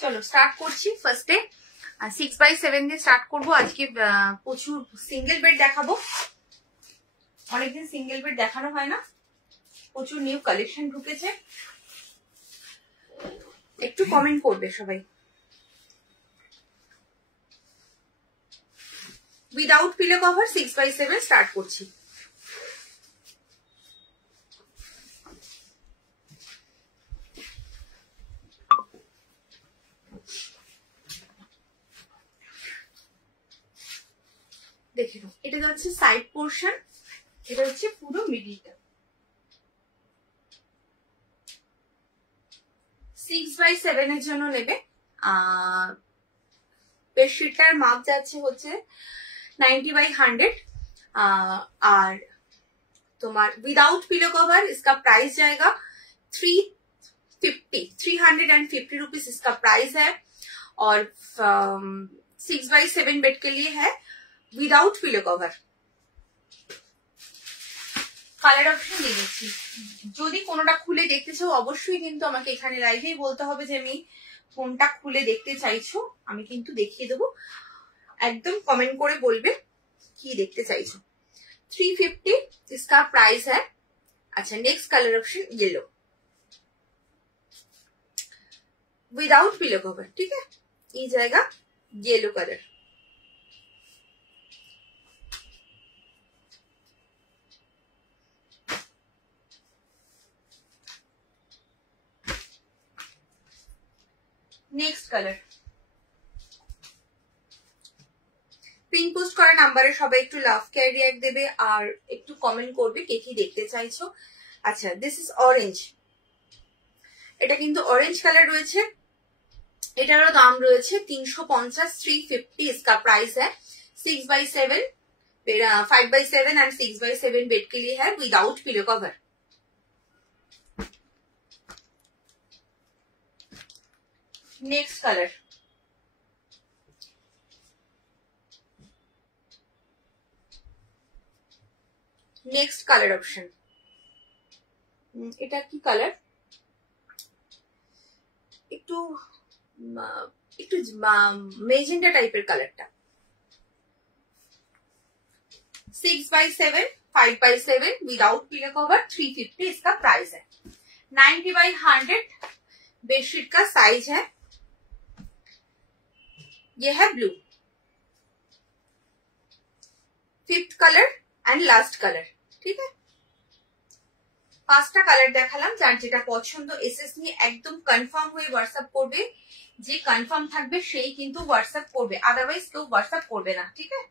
চলো স্টার্ট করছি। ফার্স্টে 6x7 দিয়ে স্টার্ট করবো। আজকে প্রচুর সিঙ্গেল বেড দেখাবো, অনেকদিন সিঙ্গেল বেড দেখানো হয় না, প্রচুর নিউ কালেকশন ঢুকেছে। একটু কমেন্ট করবে সবাই। Without pillow cover 6x7 start করছি। দেখে নাও, এটা হচ্ছে সাইড পোর্শন, এটা হচ্ছে পুরো মিডিলটা। 6x7 এর জন্য নেবে। বেডশিটটার মাপ যাচ্ছে হচ্ছে 90/100। আর তোমার विदाउट पिलो कवर इसका प्राइस जाएगा 350 रुपीज इसका प्राइस है। और 6x7 बेड के लिए है without pillow cover. Colour option দিয়ে দিচ্ছি, যদি কোনোটা খুলে দেখতে চাও অবশ্যই কিন্তু আমাকে এখানে লাইভেই বলতে হবে যে আমি কোনটা খুলে দেখতে চাইছো, আমি কিন্তু দেখিয়ে দেবো। একদম কমেন্ট করে বলবে কি দেখতে চাইছো। 350 इसका प्राइस है। अच्छा, next colour option yellow without pillow cover, ठीक है, ये जाएगा yellow colour. Next colour pin post করা নাম্বারে সবাই একটু লাভ কেয়ার রিঅ্যাক্ট দেবে আর একটু কমেন্ট করবে কে কি দেখতে চাইছো। আচ্ছা, দিস ইজ অরেঞ্জ, এটা কিন্তু অরেঞ্জ কালার রয়েছে। এটারও দাম রয়েছে 350। 350 इसका प्राइस है। 6x7 5x7 and 6x7 bed के लिए है without pillow cover. Next colour next colour option, এটা কি কালার, একটু একটু মেজেন্টা টাইপের কালারটা। 6x7 5x7 without pillow cover 350 इसका प्राइस है। 90/100 बेडशीट का साइज है। ये है blue. 5th colour and last colour, ঠিক আছে। পাঁচটা কালার দেখালাম, যার যেটা পছন্দ এসএস নিয়ে একদম কনফার্ম হয়ে হোয়াটসঅ্যাপ করবে। যে কনফার্ম থাকবে সেই কিন্তু হোয়াটসঅ্যাপ করবে, আদারওয়াইজ কেউ হোয়াটসঅ্যাপ করবে না, ঠিক আছে।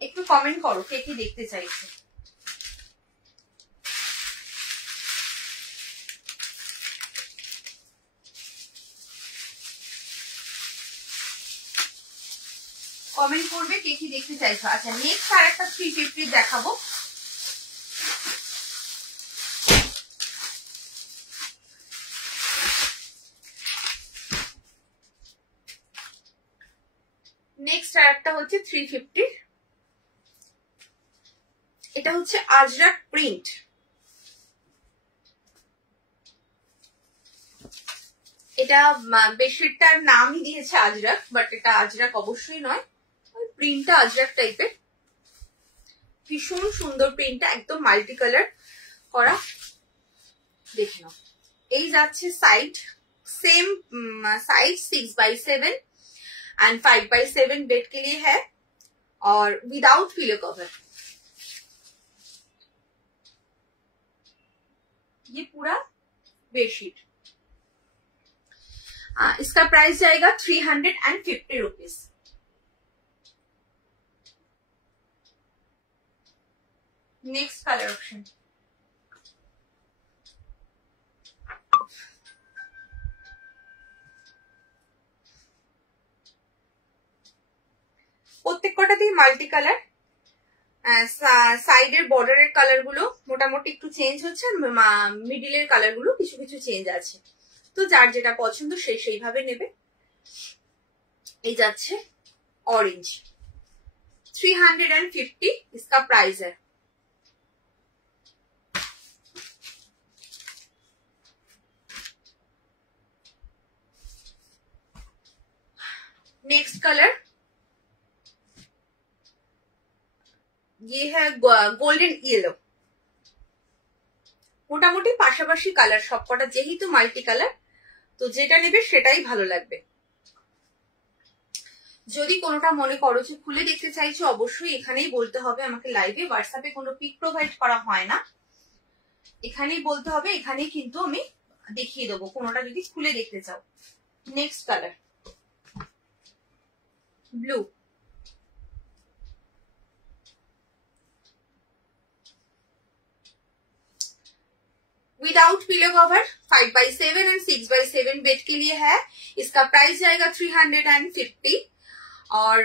একটু কমেন্ট করো কে কি দেখতে চাইছে। কমেন্ট করবে কে কি দেখতে চাইছো। আচ্ছা, নেক্সট আর একটা 350 দেখাবো। নেক্সট আর একটা হচ্ছে 350, এটা হচ্ছে আজরাক প্রিন্ট। এটা বেডশিটটার নামই দিয়েছে আজরাক, বাট এটা আজরাক অবশ্যই নয়। প্রিন্টটা আজরাক টাইপের, ভীষণ সুন্দর প্রিন্টটা, একদম মাল্টি কালার করা। দেখে নাও, এই যাচ্ছে side, same size 6x7 and 5x7 bed के लिए है और विदाउट पिलो कवर। ये पूरा बेडशीट, इसका प्राइस जाएगा 350 रुपीज। नेक्स्ट कलर ऑप्शन, প্রত্যেক কটাতেই মাল্টি কালার। সাইডের বর্ডারের কালার গুলো মোটামুটি একটু চেঞ্জ হচ্ছে, মিডিলের কালার গুলো কিছু কিছু চেঞ্জ আছে। তো যার যেটা পছন্দ সে সেইভাবে নেবে। এই যাচ্ছে ऑरेंज 350 इसका प्राइस है। नेक्स्ट कलर ये है গোল্ডেন ইয়েলো। মোটামুটি পাশাপাশি কালার সবকটা, যেহেতু মাল্টি কালার, তো যেটা নেবে সেটাই ভালো লাগবে। যদি কোনোটা মনে করো যে খুলে দেখতে চাইছো, অবশ্যই এখানেই বলতে হবে আমাকে। লাইভে হোয়াটসঅ্যাপে কোনো পিক প্রোভাইড করা হয় না, এখানেই বলতে হবে, এখানেই কিন্তু আমি দেখিয়ে দেবো কোনোটা যদি খুলে দেখতে চাও। Next colour blue. Without pillow cover 5x7 and 6x7 bed के लिए है। इसका प्राइस जाएगा 350 और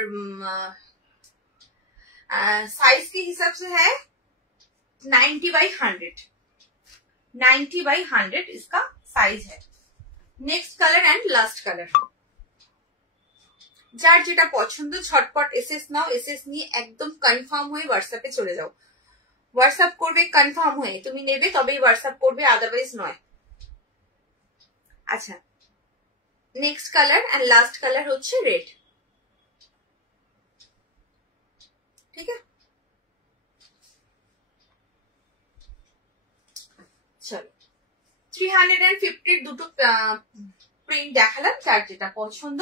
साइज के हिसाब से है 90x100। 90x100 इसका साइज है। Next colour and last colour. যার যেটা পছন্দ ঝটপট এসএস নাও, এসএস নিয়ে একদম কনফার্ম হয়ে হোয়াটসঅ্যাপে চলে যাও। হোয়াটসঅ্যাপ করবে কনফার্ম হয়ে, তুমি নেবে তবেই হোয়াটসঅ্যাপ করবে, আদারওয়াইজ নয়। আচ্ছা, next colour and last colour হচ্ছে রেড। ঠিক আছে, চলো 350 দুটো প্রিন্ট দেখালাম। যার যেটা পছন্দ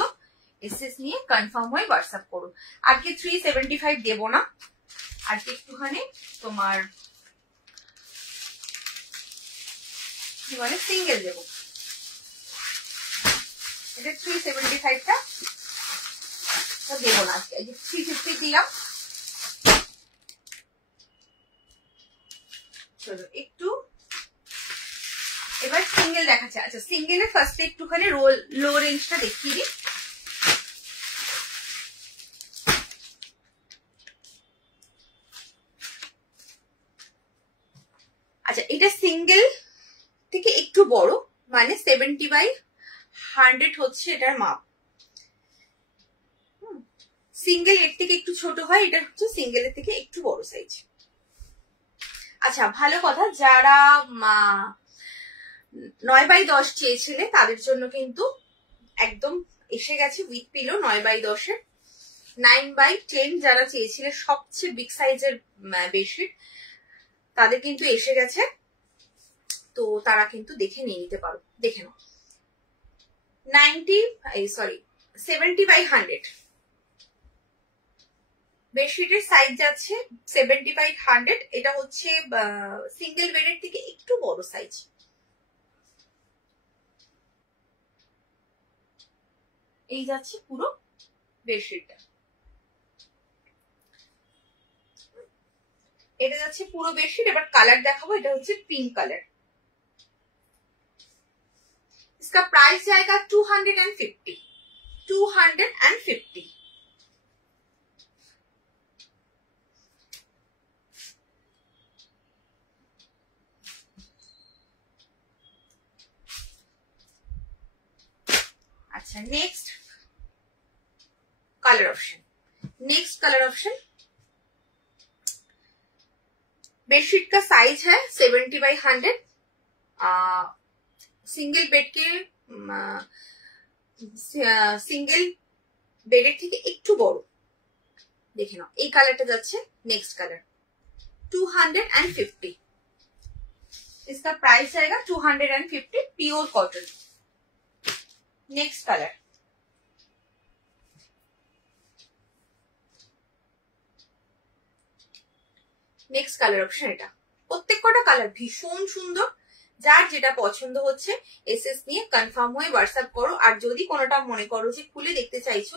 এসএস নিয়ে কনফার্ম হয়ে হোয়াটসঅ্যাপ করো। আজকে 375 দেব না, আজকে একটুখানি তোমার কি বলে সিঙ্গেল দেবো। এটা 375টা দেবো না আজকে, 350 দিলাম। চলো একটু এবার সিঙ্গেল দেখাচ্ছে। আচ্ছা, সিঙ্গেলে ফার্স্টে একটুখানি লো রেঞ্জটা দেখিয়ে দিই। আচ্ছা, এটা সিঙ্গেল থেকে একটু বড়, মানে 70x100 হচ্ছে এটার মাপ। সিঙ্গেল এর থেকে একটু ছোট হয়, এটা হচ্ছে সিঙ্গেলের থেকে একটু বড় সাইজ। আচ্ছা, ভালো কথা, যারা 9x10 চেয়েছিলে তাদের জন্য কিন্তু একদম এসে গেছে উইথ পিলো 9x10-এর। 9x10 যারা চেয়েছিলে সবচেয়ে বিগ সাইজের বেডশিট, তাদের কিন্তু এসে গেছে, তো তারা কিন্তু দেখে নিয়ে নিতে পারো। দেখে নাও 70x100 বেডশিটের সাইজ যাচ্ছে 70x100। এটা হচ্ছে সিঙ্গেল বেডের থেকে একটু বড় সাইজ। এই যাচ্ছে পুরো বেডশিটটা, এটা যাচ্ছে পুরো বেডশিট। এবার কালার দেখাবো, এটা হচ্ছে পিঙ্ক কালার। इसका प्राइस जाएगा 250। 250। अच्छा, next colour option. Next colour option, bedsheet का साइज है 70x100। সিঙ্গেল বেডকে সিঙ্গেল বেডের থেকে একটু বড়। দেখে নাও, এই কালারটা যাচ্ছে নেক্সট কালার 250। इसका प्राइस आएगा 250, pure cotton. Next colour, next colour option. এটা প্রত্যেক কটা কালার ভীষণ সুন্দর। যার যেটা পছন্দ হচ্ছে এসএস নিয়ে কনফার্ম হয়ে হোয়াটসঅ্যাপ করো। আর যদি কোনোটা মনে করো যে খুলে দেখতে চাইছো,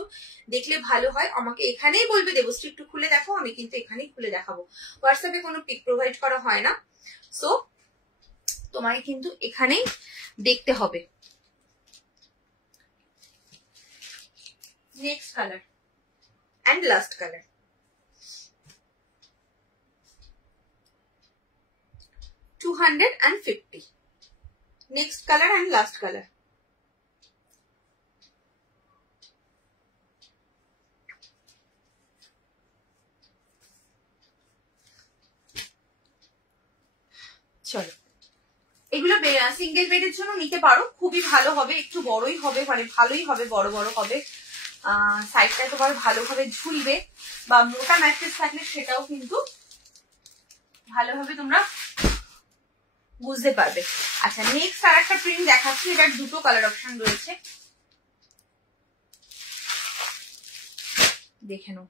দেখলে ভালো হয়, আমাকে এখানেই বলবে দেবশ্রী একটু খুলে দেখো, আমি কিন্তু এখানেই খুলে দেখাবো। হোয়াটসঅ্যাপে কোনো পিক প্রোভাইড করা হয় না, সো তোমায় কিন্তু এখানেই দেখতে হবে। Next colour and last colour. $250। Next color and last color। চলো, এগুলো সিঙ্গেল বেডের জন্য নিতে পারো, খুবই ভালো হবে। একটু বড়ই হবে, মানে ভালোই হবে, বড় বড় হবে। সাইডটা তোমার ভালোভাবে ঝুলবে, বা মোটা ম্যাট্রেস থাকলে সেটাও কিন্তু ভালোভাবে তোমরা বুঝতে পারবে। আচ্ছা, নেক্সট আর একটা প্রিন্ট দেখাচ্ছি, এটার দুটো কালার অপশন রয়েছে, দেখে নাও।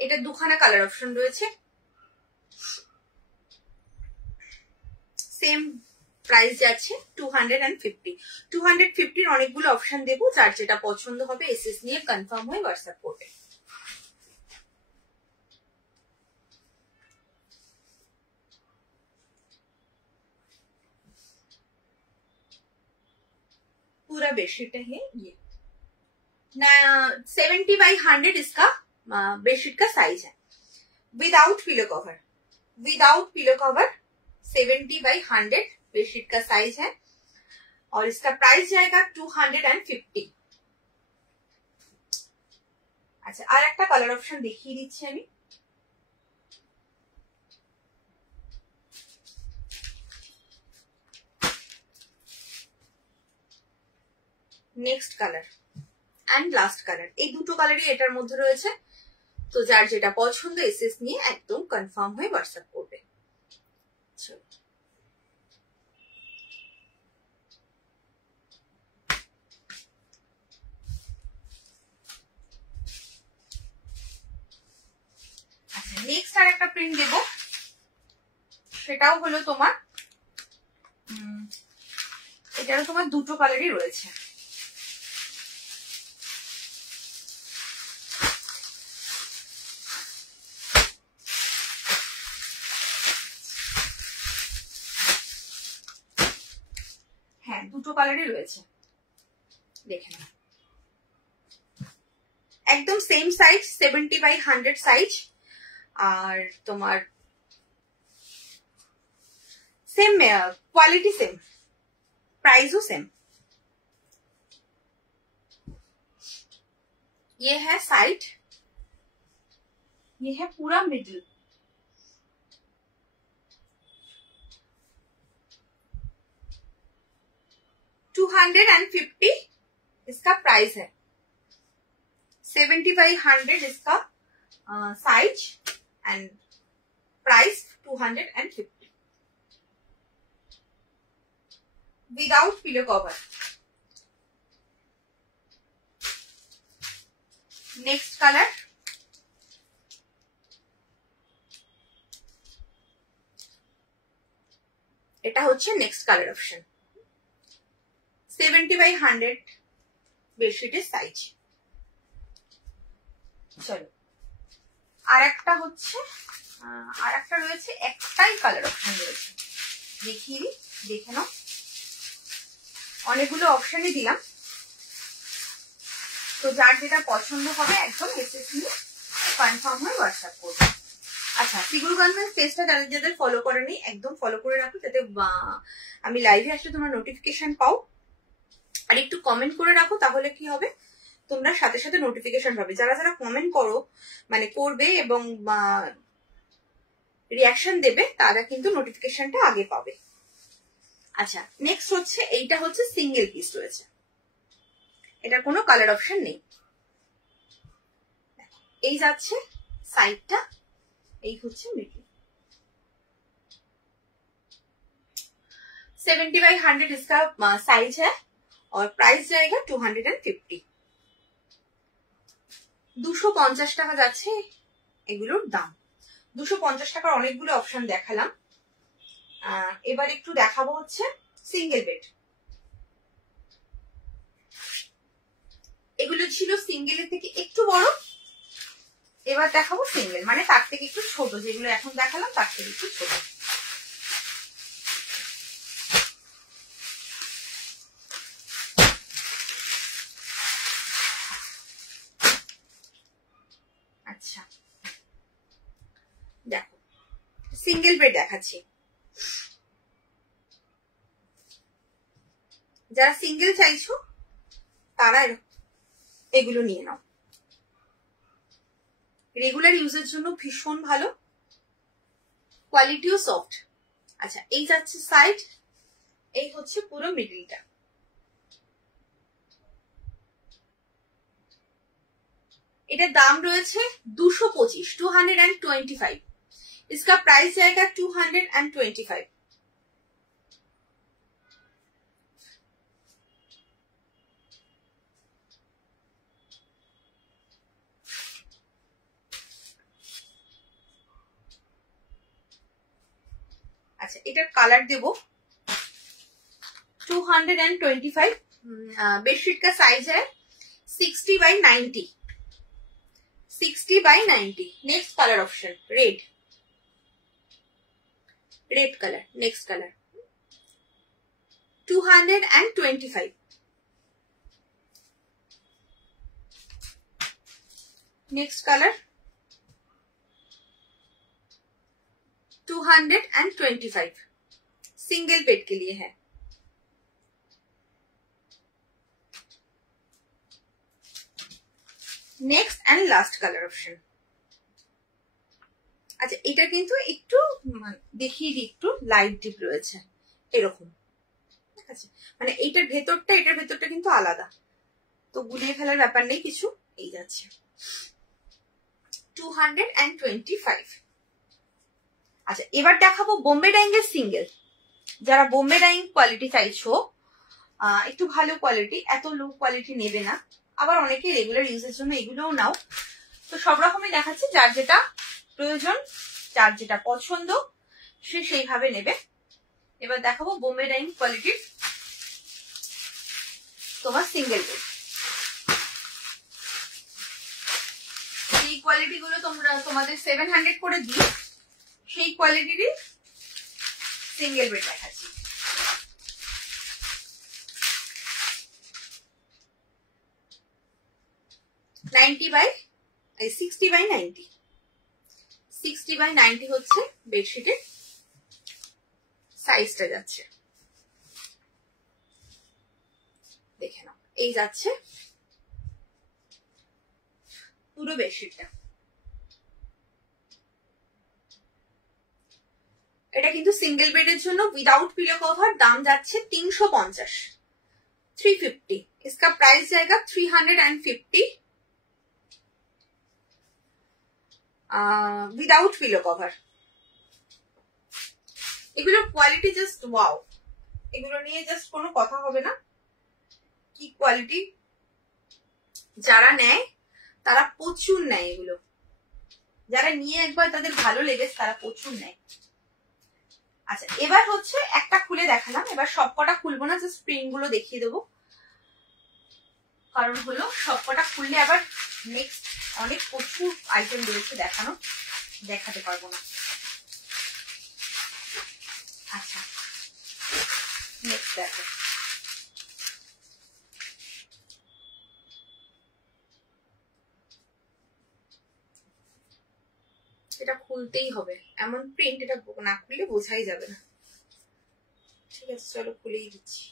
এটা দুখানা কালার অপশন রয়েছে, সেম প্রাইস যাচ্ছে 250। 250 অনেকগুলো অপশন দেবো, যার যেটা পছন্দ হবে এসএস নিয়ে কনফার্ম হয়ে হোয়াটসঅ্যাপ করবে। पूरा बेडशीट है ये ना, 70/100 इसका बेडशीट का साइज है, without pillow cover. Without pillow cover 70/100 bedsheet का साइज है, और इसका प्राइस जाएगा 250। अच्छा, আর একটা কালার অপশন দেখিয়ে দিচ্ছি আমি। Next colour and last colour, এই দুটো কালারই এটার মধ্যে রয়েছে। তো যার যেটা পছন্দ এসএস নিয়ে একদম কনফার্ম হয়ে হোয়াটসঅ্যাপ করবে। আচ্ছা, নেক্সট আর একটা প্রিন্ট দেব, সেটাও হলো তোমার এটারও তোমার দুটো কালারই রয়েছে। হ্যাঁ, দুটো কালারই রয়েছে, দেখে নাও। একদম সেম সাইজ, 70/100 সাইজ, আর তোমার सेम क्वालिटी सेम, प्राइसो सेम। ये है साइड, ये है पूरा मिडिल। $250 इसका प्राइस है, 70/100 इसका size, and price 250 without pillow cover. Next colour, এটা হচ্ছে নেক্সট কালার অপশন, 70/100 বেডশিটের সাইজ। চলো, আর একটা হচ্ছে, আর একটা রয়েছে, একটাই কালার অপশন রয়েছে, দেখিয়ে দিই, দেখে নাও। অনেকগুলো অপশনই দিলাম, তো যার যেটা পছন্দ হবে একদম এসএস নিয়ে কনফার্ম হয়ে হোয়াটসঅ্যাপ করবে। আচ্ছা, ফিগুর গার্মেন্টস পেজটা যাদের যাদের ফলো করেনি একদম ফলো করে রাখো, যাতে আমি লাইভে আসলে তোমরা নোটিফিকেশন পাও। আর একটু কমেন্ট করে রাখো, তাহলে কি হবে, তোমরা সাথে সাথে নোটিফিকেশন পাবে। যারা যারা কমেন্ট করো, মানে করবে এবং রিয়াকশন দেবে, তারা কিন্তু নোটিফিকেশনটা আগে পাবে। আচ্ছা, নেক্সট হচ্ছে, এইটা হচ্ছে সিঙ্গেল পিস রয়েছে, এটা কোনো কালার অপশন নেই। এই যাচ্ছে সাইডটা, এই হচ্ছে মিডল। 70/100 इसका साइज है, और प्राइस जाएगा 250। 250 টাকা যাচ্ছে এগুলোর দাম। 250 টাকার অনেকগুলো অপশন দেখালাম, এবার একটু দেখাবো হচ্ছে সিঙ্গেল বেড। এগুলো ছিল সিঙ্গেলের থেকে একটু বড়, এবার দেখাবো সিঙ্গেল, মানে তার থেকে একটু ছোট, যেগুলো এখন দেখালাম তার থেকে একটু ছোট। আচ্ছা, দেখো সিঙ্গেল বেড দেখাচ্ছি, যারা সিঙ্গেল চাইছো তারা এগুলো নিয়ে নাও, রেগুলার ইউজের জন্য ভীষণ ভালো, কোয়ালিটিও সফট। আচ্ছা, এই যাচ্ছে সাইড, এই হচ্ছে পুরো মিডলটা। এটার দাম রয়েছে 225, 225। इसका प्राइस जाएगा 225। আচ্ছা, এটার কালার দেব 225। बेडशीट का साइज है 60/90, 60/90। Next colour option red, red colour. Next colour 225। Next colour 225, single bed के लिए है। Next and last colour option. আচ্ছা, এটা কিন্তু একটু দেখিয়ে দিই, একটু লাইট ডিপ রয়েছে এরকম, ঠিক আছে? মানে এইটার ভেতরটা এটার ভেতরটা কিন্তু আলাদা, তো গুলিয়ে ফেলার ব্যাপার নেই কিছু। এই যাচ্ছে 225। আচ্ছা, এবার দেখাবো বোম্বে ডাইং এর সিঙ্গেল। যারা বোম্বে ডাইং কোয়ালিটি চাইছো, একটু ভালো কোয়ালিটি, এত লো কোয়ালিটি নেবে না, আবার অনেকে রেগুলার ইউজের জন্য এগুলোও নাও, তো সব রকমই দেখাচ্ছি। যার যেটা প্রয়োজন, যার যেটা পছন্দ, সে সেইভাবে নেবে। এবার দেখাবো বোম্বে ডাইং কোয়ালিটির তোমার সিঙ্গেল বেড। সেই কোয়ালিটি গুলো তোমাদের 700 করে দিই, সেই কোয়ালিটিরই সিঙ্গেল বেড দেখাচ্ছি। এই 60/90, 60/90 হচ্ছে বেডশিটের সাইজটা যাচ্ছে। দেখে নাও, এই যাচ্ছে পুরো বেডশিটটা। এটা কিন্তু সিঙ্গেল বেডের জন্য উইদাউট পিলো কভার, দাম যাচ্ছে 350, 350। इसका प्राइस जाएगा 350 উইদাউট পিলো কভার। এগুলোর কোয়ালিটি জাস্ট ওয়াও, এগুলো নিয়ে জাস্ট কোনো কথা হবে না, কি কোয়ালিটি। যারা নেয় তারা প্রচুর নেয় এগুলো, যারা নিয়ে একবার তাদের ভালো লেগেছে তারা প্রচুর নেয়। আচ্ছা, এবার হচ্ছে একটা খুলে দেখালাম, এবার সবকটা খুলবো না, জাস্ট প্রিন্ট গুলো দেখিয়ে দেবো। কারণ হলো সবকটা খুললে আবার নেক্সট অনেক প্রচুর আইটেম রয়েছে দেখানো, দেখাতে পারবো না। আচ্ছা, নেক্সট দেখো, এটা খুলতেই হবে, এমন প্রিন্ট, এটা না খুললে বোঝাই যাবে না। ঠিক আছে, চলো খুলেই দিচ্ছি।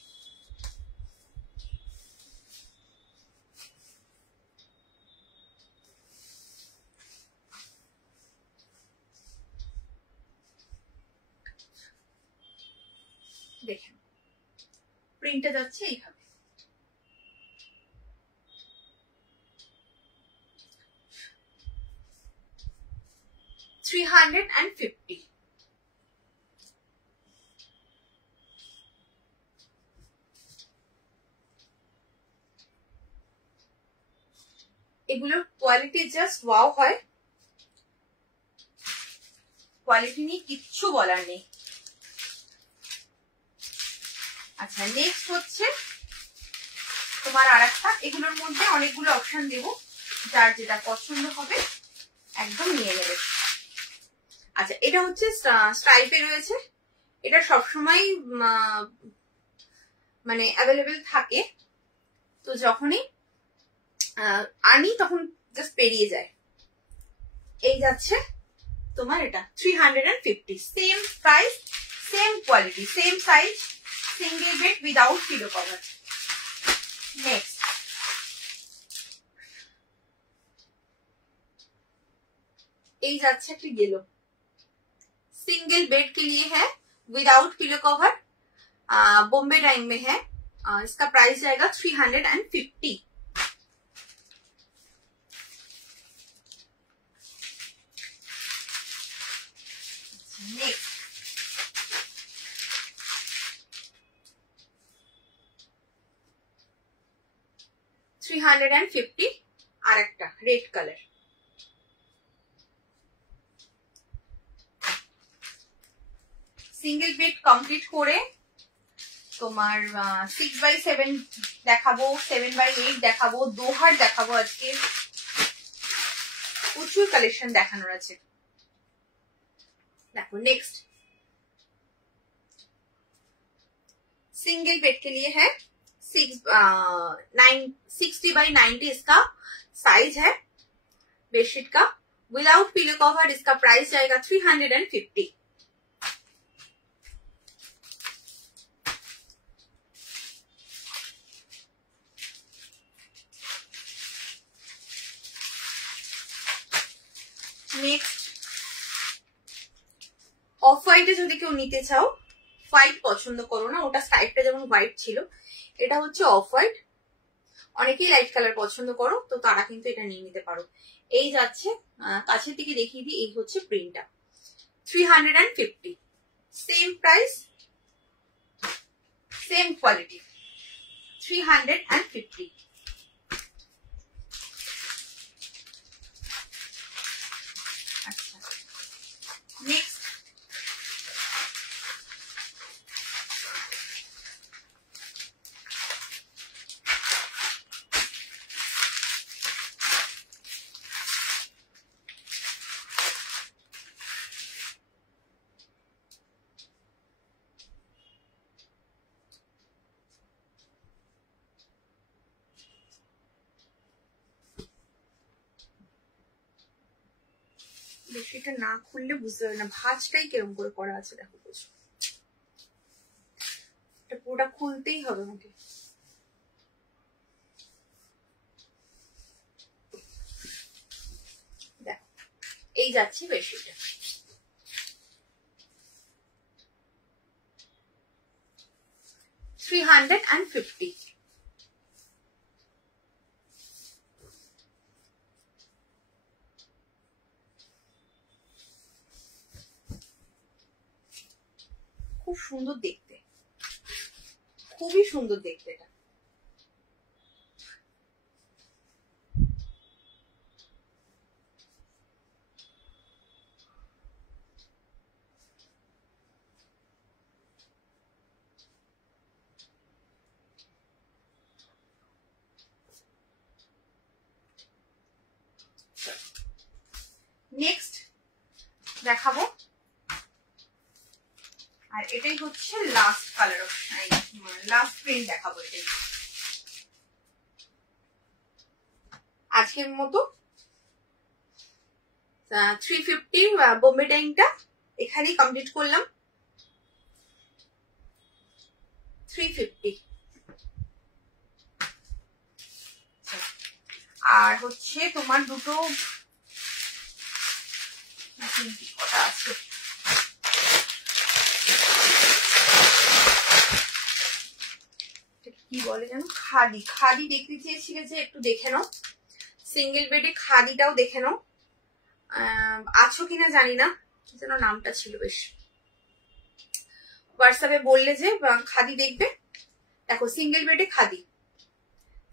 দেখেন, প্রিন্টটা যাচ্ছে এইভাবে। $350। এগুলোর কোয়ালিটি জাস্ট ওয়াও হয়, কোয়ালিটি নিয়ে কিচ্ছু বলার নেই। আচ্ছা, নেক্সট হচ্ছে তোমার আরেকটা, এগুলোর মধ্যে অনেকগুলো অপশন দেবো, যার যেটা পছন্দ হবে একদম নিয়ে নেবে। আচ্ছা, এটা হচ্ছে স্ট্রাইপে রয়েছে, এটা সবসময় মানে অ্যাভেলেবেল থাকে, তো যখনই আনি তখন জাস্ট পেরিয়ে যায়। এই যাচ্ছে তোমার এটা 350, same price, same quality, same size, single bed without pillow cover. Next এই যাচ্ছে একটা येलो, सिंगल बेड के लिए है without pillow cover, Bombay Dyeing में है। इसका प्राइस जाएगा 350। নেক্সট 350 আর একটা red colour. Single bed complete করে তোমার 6x7 দেখাবো, 7x8 দেখাবো, দোহার দেখাবো। আজকে প্রচুর কালেকশন দেখানোর আছে। देखो नेक्स्ट सिंगल बेड के लिए है 60x90 इसका साइज है बेडशीट का। विदाउट पिलो कवर इसका प्राइस जाएगा 350। नेक्स्ट অফ হোয়াইটে যদি কেউ নিতে চাও, হোয়াইট পছন্দ করো না, ওটা স্ট্রাইপটা যেমন হোয়াইট ছিল, এটা হচ্ছে অফ হোয়াইট। অনেকেই লাইট কালার পছন্দ করো, তো তারা কিন্তু এটা নিয়ে নিতে পারো। এই যাচ্ছে, কাছের দিকে দেখিয়ে দিই, এই হচ্ছে প্রিন্টটা 350। Same price, same quality 350। আচ্ছা নেক্সট বেশিটা না খুললে বুঝতে পারবে না ভাঁজটাই কিরকম করে করা আছে। দেখো বুঝো, এটা পুরোটা খুলতেই হবে আমাকে। দেখো এই যাচ্ছে বেশিটা 350। খুব সুন্দর দেখতে, খুবই সুন্দর দেখতে এটা। নেক্সট দেখাবো, আর এটাই হচ্ছে last colour option, last print দেখাবো। এটাই আজকের মতো 350 বোম্বে ডাইংটা এখানেই কমপ্লিট করলাম। 350। আর হচ্ছে তোমার দুটো কটা আছে, কি বলে যেন, খাদি। খাদি দেখতে চেয়েছিলে যে একটু দেখে নাও, সিঙ্গেল বেডে খাদিটাও দেখে নাও। আছো কিনা জানি না, কি যেন নামটা ছিল, বেশ হোয়াটসঅ্যাপে বললে যে খাদি দেখবে। দেখো সিঙ্গেল বেডে খাদি,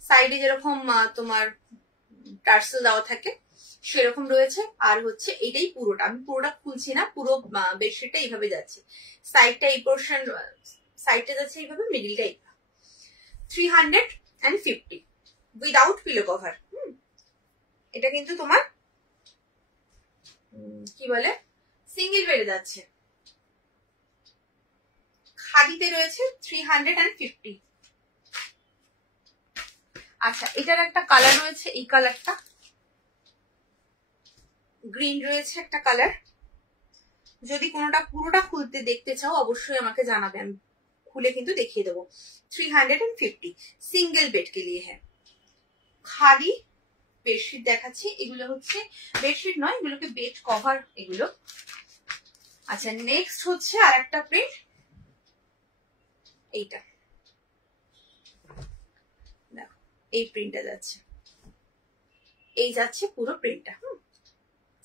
সাইডে যেরকম তোমার টার্সেল দেওয়া থাকে সেরকম রয়েছে। আর হচ্ছে এটাই পুরোটা, আমি পুরোটা খুলছি না, পুরো বেডশিটটা এইভাবে যাচ্ছে। সাইডটা এই পোর্শন, সাইডটা যাচ্ছে এইভাবে, মিডিলটা এইভাবে। 350 উইদাউট পিলো কভার। এটা কিন্তু তোমার কি বলে সিঙ্গেল বেডে যাচ্ছে, খাদিতে রয়েছে 350। আচ্ছা এটার একটা কালার রয়েছে, এই কালারটা গ্রিন রয়েছে একটা কালার। যদি কোনোটা পুরোটা খুলতে দেখতে চাও অবশ্যই আমাকে জানাবে, আমি খুলে কিন্তু দেখিয়ে দেবো। 350 সিঙ্গেল বেড কে লিয়ে হ্যাঁ। খাদি বেডশিট দেখাচ্ছি, এগুলো হচ্ছে বেডশিট নয়, এগুলোকে বেড কভার এগুলো। আচ্ছা নেক্সট হচ্ছে আর একটা প্রিন্ট, এইটা দেখো, এই প্রিন্টটা যাচ্ছে, এই যাচ্ছে পুরো প্রিন্টটা।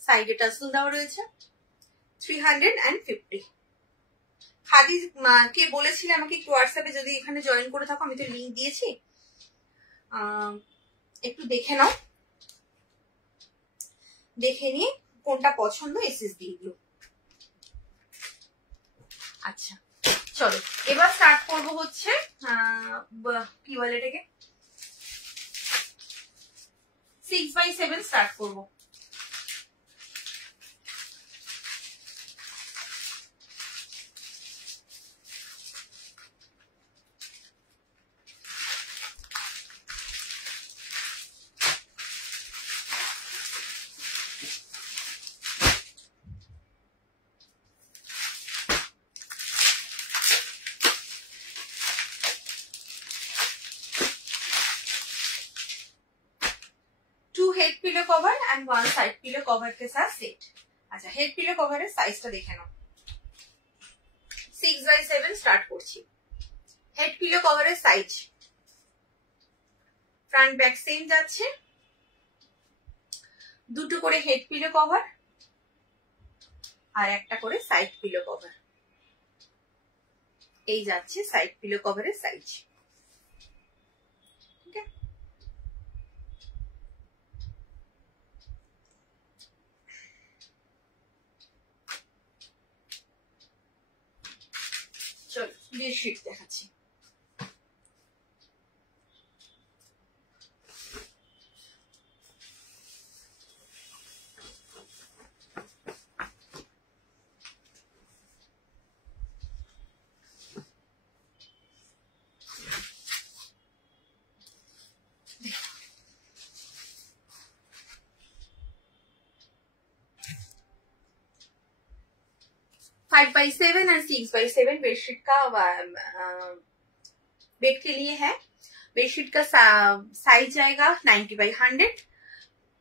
সাইডে টাসেল দেওয়া রয়েছে, 350। খাদি কে বলেছিলে আমাকে একটু হোয়াটসঅ্যাপে যদি এখানে জয়েন করে থাকো, আমি তো লিঙ্ক দিয়েছি, একটু দেখে নাও, দেখে নিয়ে কোনটা পছন্দ এসএস দিয়ে দিও। আচ্ছা চলো এবার স্টার্ট করবো হচ্ছে কি বলে এটাকে 6x7 স্টার্ট করবো। Head pillow cover and 1 side pillow cover के साथ सेट। अच्छा हेड पिलो कवर এর সাইজটা দেখে নাও। 6x7 স্টার্ট করছি। হেড পিলো কভারের সাইজ ফ্রন্ট ব্যাক সেম যাচ্ছে, দুটো করে হেড পিলো কভার আর একটা করে সাইড পিলো কভার, এই যাচ্ছে সাইড পিলো কভারের সাইজ। ঠিক আছে চলো বেডশিট দেখাচ্ছি। Five by seven and 6x7 bedsheet का बेड के लिए है। बेडशीट का साइज जाएगा 90/100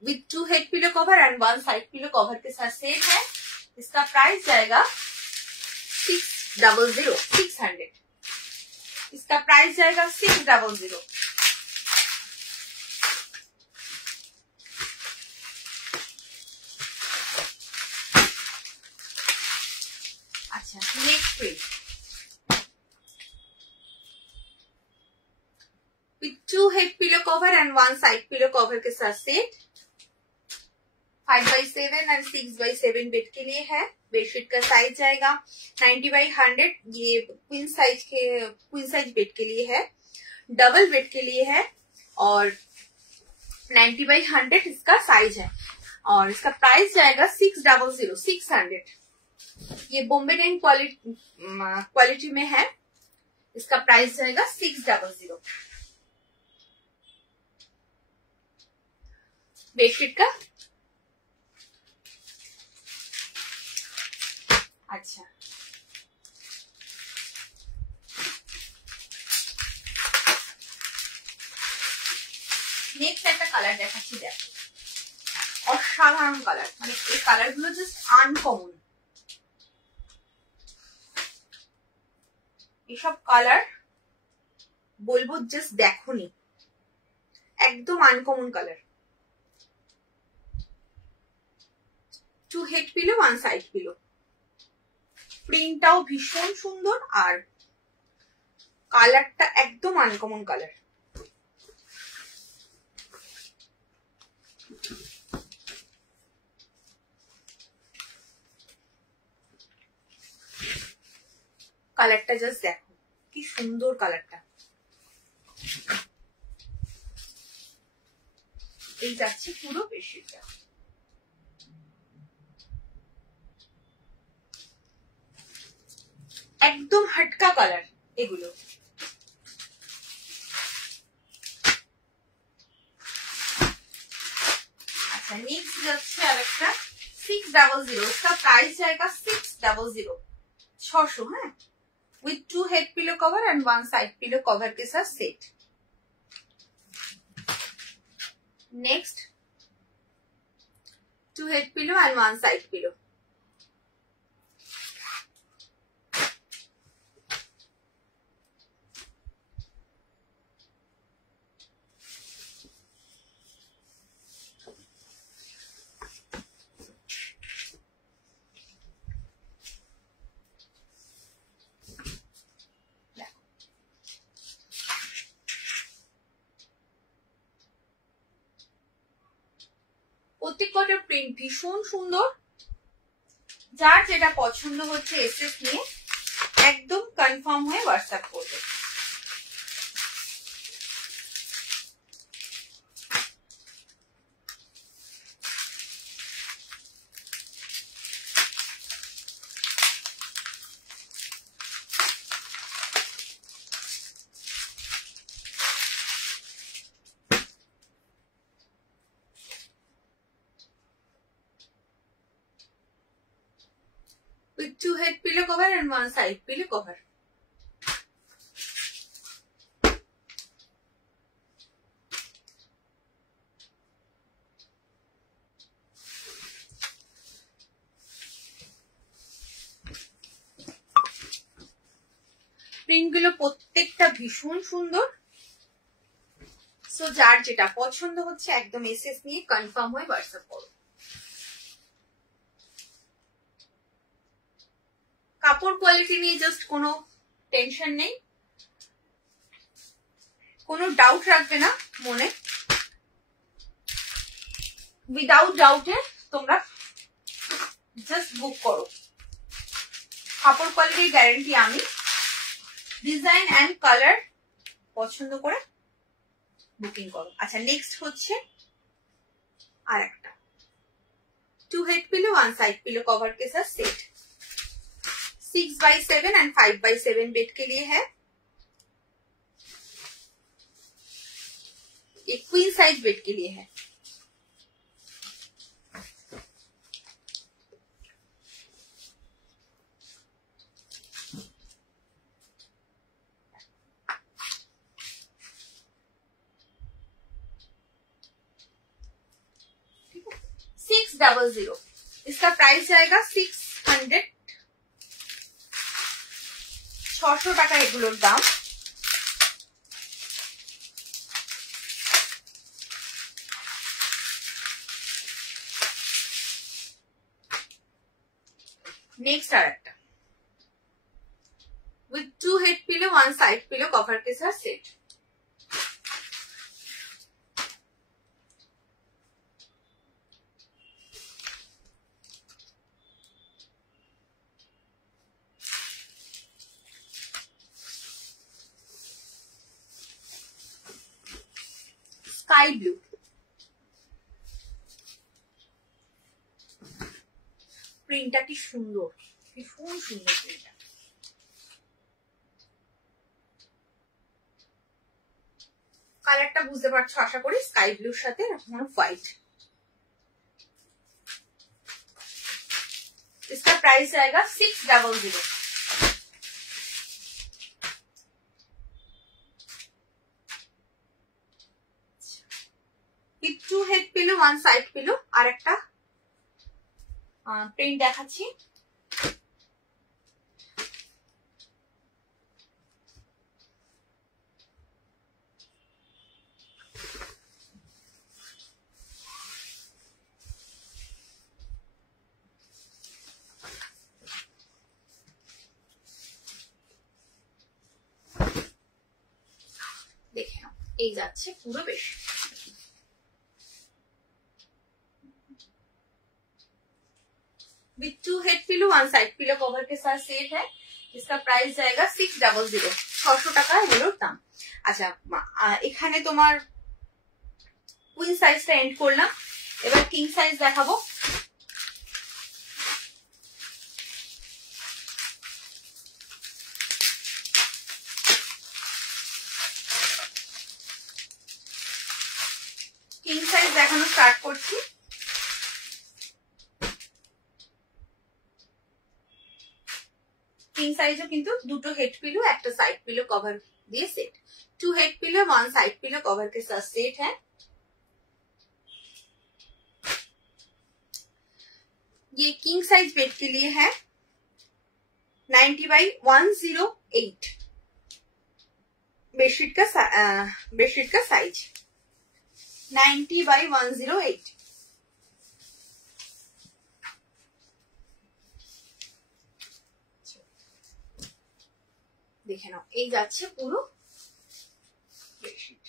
with 2 head pillow cover and 1 side pillow cover के साथ सेट है। इसका प्राइस जाएगा 600। इसका प्राइस जाएगा 600। अच्छा next page with 2 head pillow cover and 1 side pillow cover के साथ set. 5x7 and 6x7 bed के लिए है। बेडशीट का साइज जाएगा 90/100, ये क्वीन साइज बेड के लिए है, डबल बेड के लिए है और 90/100 इसका साइज है और इसका प्राइस जाएगा 600। ये बॉम्बे डाइन क्वालिटी में है। इसका प्राइस जाएगा 600। बेडशीट का अच्छा নেক্সট একটা কালার দেখাচ্ছি, দেখো অসাধারণ কালার, মানে এই কালার গুলো জাস্ট আনকমন। এসব কালার বলবো জাস্ট দেখোনি, একদম uncommon colour. 2 head pillow 1 side pillow, প্রিন্টটাও ভীষণ সুন্দর আর কালারটা একদম আনকমন কালার। কালারটা জাস্ট দেখো কি সুন্দর কালারটা। এই যাচ্ছে পুরো বেডশিটটা। একদম হাটকা কালার এগুলো। আচ্ছা নেক্সট যাচ্ছে আরেকটা 600। इसका प्राइस जाएगा 600, 600 है with 2 head pillow cover and 1 side pillow cover के साथ set. Next 2 head pillow and 1 side pillow। প্রত্যেক কটার প্রিন্ট ভীষণ সুন্দর। যার যেটা পছন্দ হচ্ছে এসএস নিয়ে একদম কনফার্ম হয়ে হোয়াটসঅ্যাপ করবে। With 2 head pillow cover and 1 side pillow cover. Print গুলো প্রত্যেকটা ভীষণ সুন্দর। সো যার যেটা পছন্দ হচ্ছে একদম এসএস নিয়ে কনফার্ম হয়ে হোয়াটসঅ্যাপ করো। কাপড় কোয়ালিটি নিয়ে জাস্ট কোনো টেনশন নেই, কোনো ডাউট রাখবে না মনে। উইদাউট ডাউটে তোমরা জাস্ট বুক করো। কাপড় কোয়ালিটির গ্যারান্টি আমি। ডিজাইন এন্ড কালার পছন্দ করে বুকিং করো। আচ্ছা নেক্সট হচ্ছে আর একটা 2 head pillow 1 side pillow cover के साथ set 6x7 and 5x7 bed के लिए है। एक क्वीन साइज बेड के लिए है। ठीक है 600। इसका प्राइस जाएगा 600। 600 টাকা এগুলোর দাম। नेक्स्ट आ रहा with 2 head pillow 1 side pillow cover के साथ सेट। स्काई ब्लू প্রিন্টটা কি সুন্দর, ভীষণ সুন্দর প্রিন্টটা। কালারটা বুঝতে পারছো আশা করি, স্কাই ব্লুর সাথে হোয়াইট। इसका प्राइस आएगा 600। With 2 head pillow 1 side pillow আর একটা প্রিন্ট দেখাচ্ছি। দেখে নাও এই যাচ্ছে পুরো বেশ। With 2 head pillow 1 side pillow cover के साथ सेट है। इसका प्राइस जाएगा 600। 600 টাকা এগুলোর দাম। আচ্ছা এখানে তোমার কুইন সাইজটা এন্ড করলাম, এবার কিং সাইজ দেখাবো। কিং সাইজ দেখানো স্টার্ট করছি। किंग साइज किंतु दुटो हेड पिलो एक साइड पिलो कवर दिए set. 2 head pillow 1 side pillow cover के साथ सेट है। ये किंग साइज बेड के लिए है। 90x108 बेडशीट का साइज 90x108। দেখে নাও এই যাচ্ছে পুরো বেডশিট।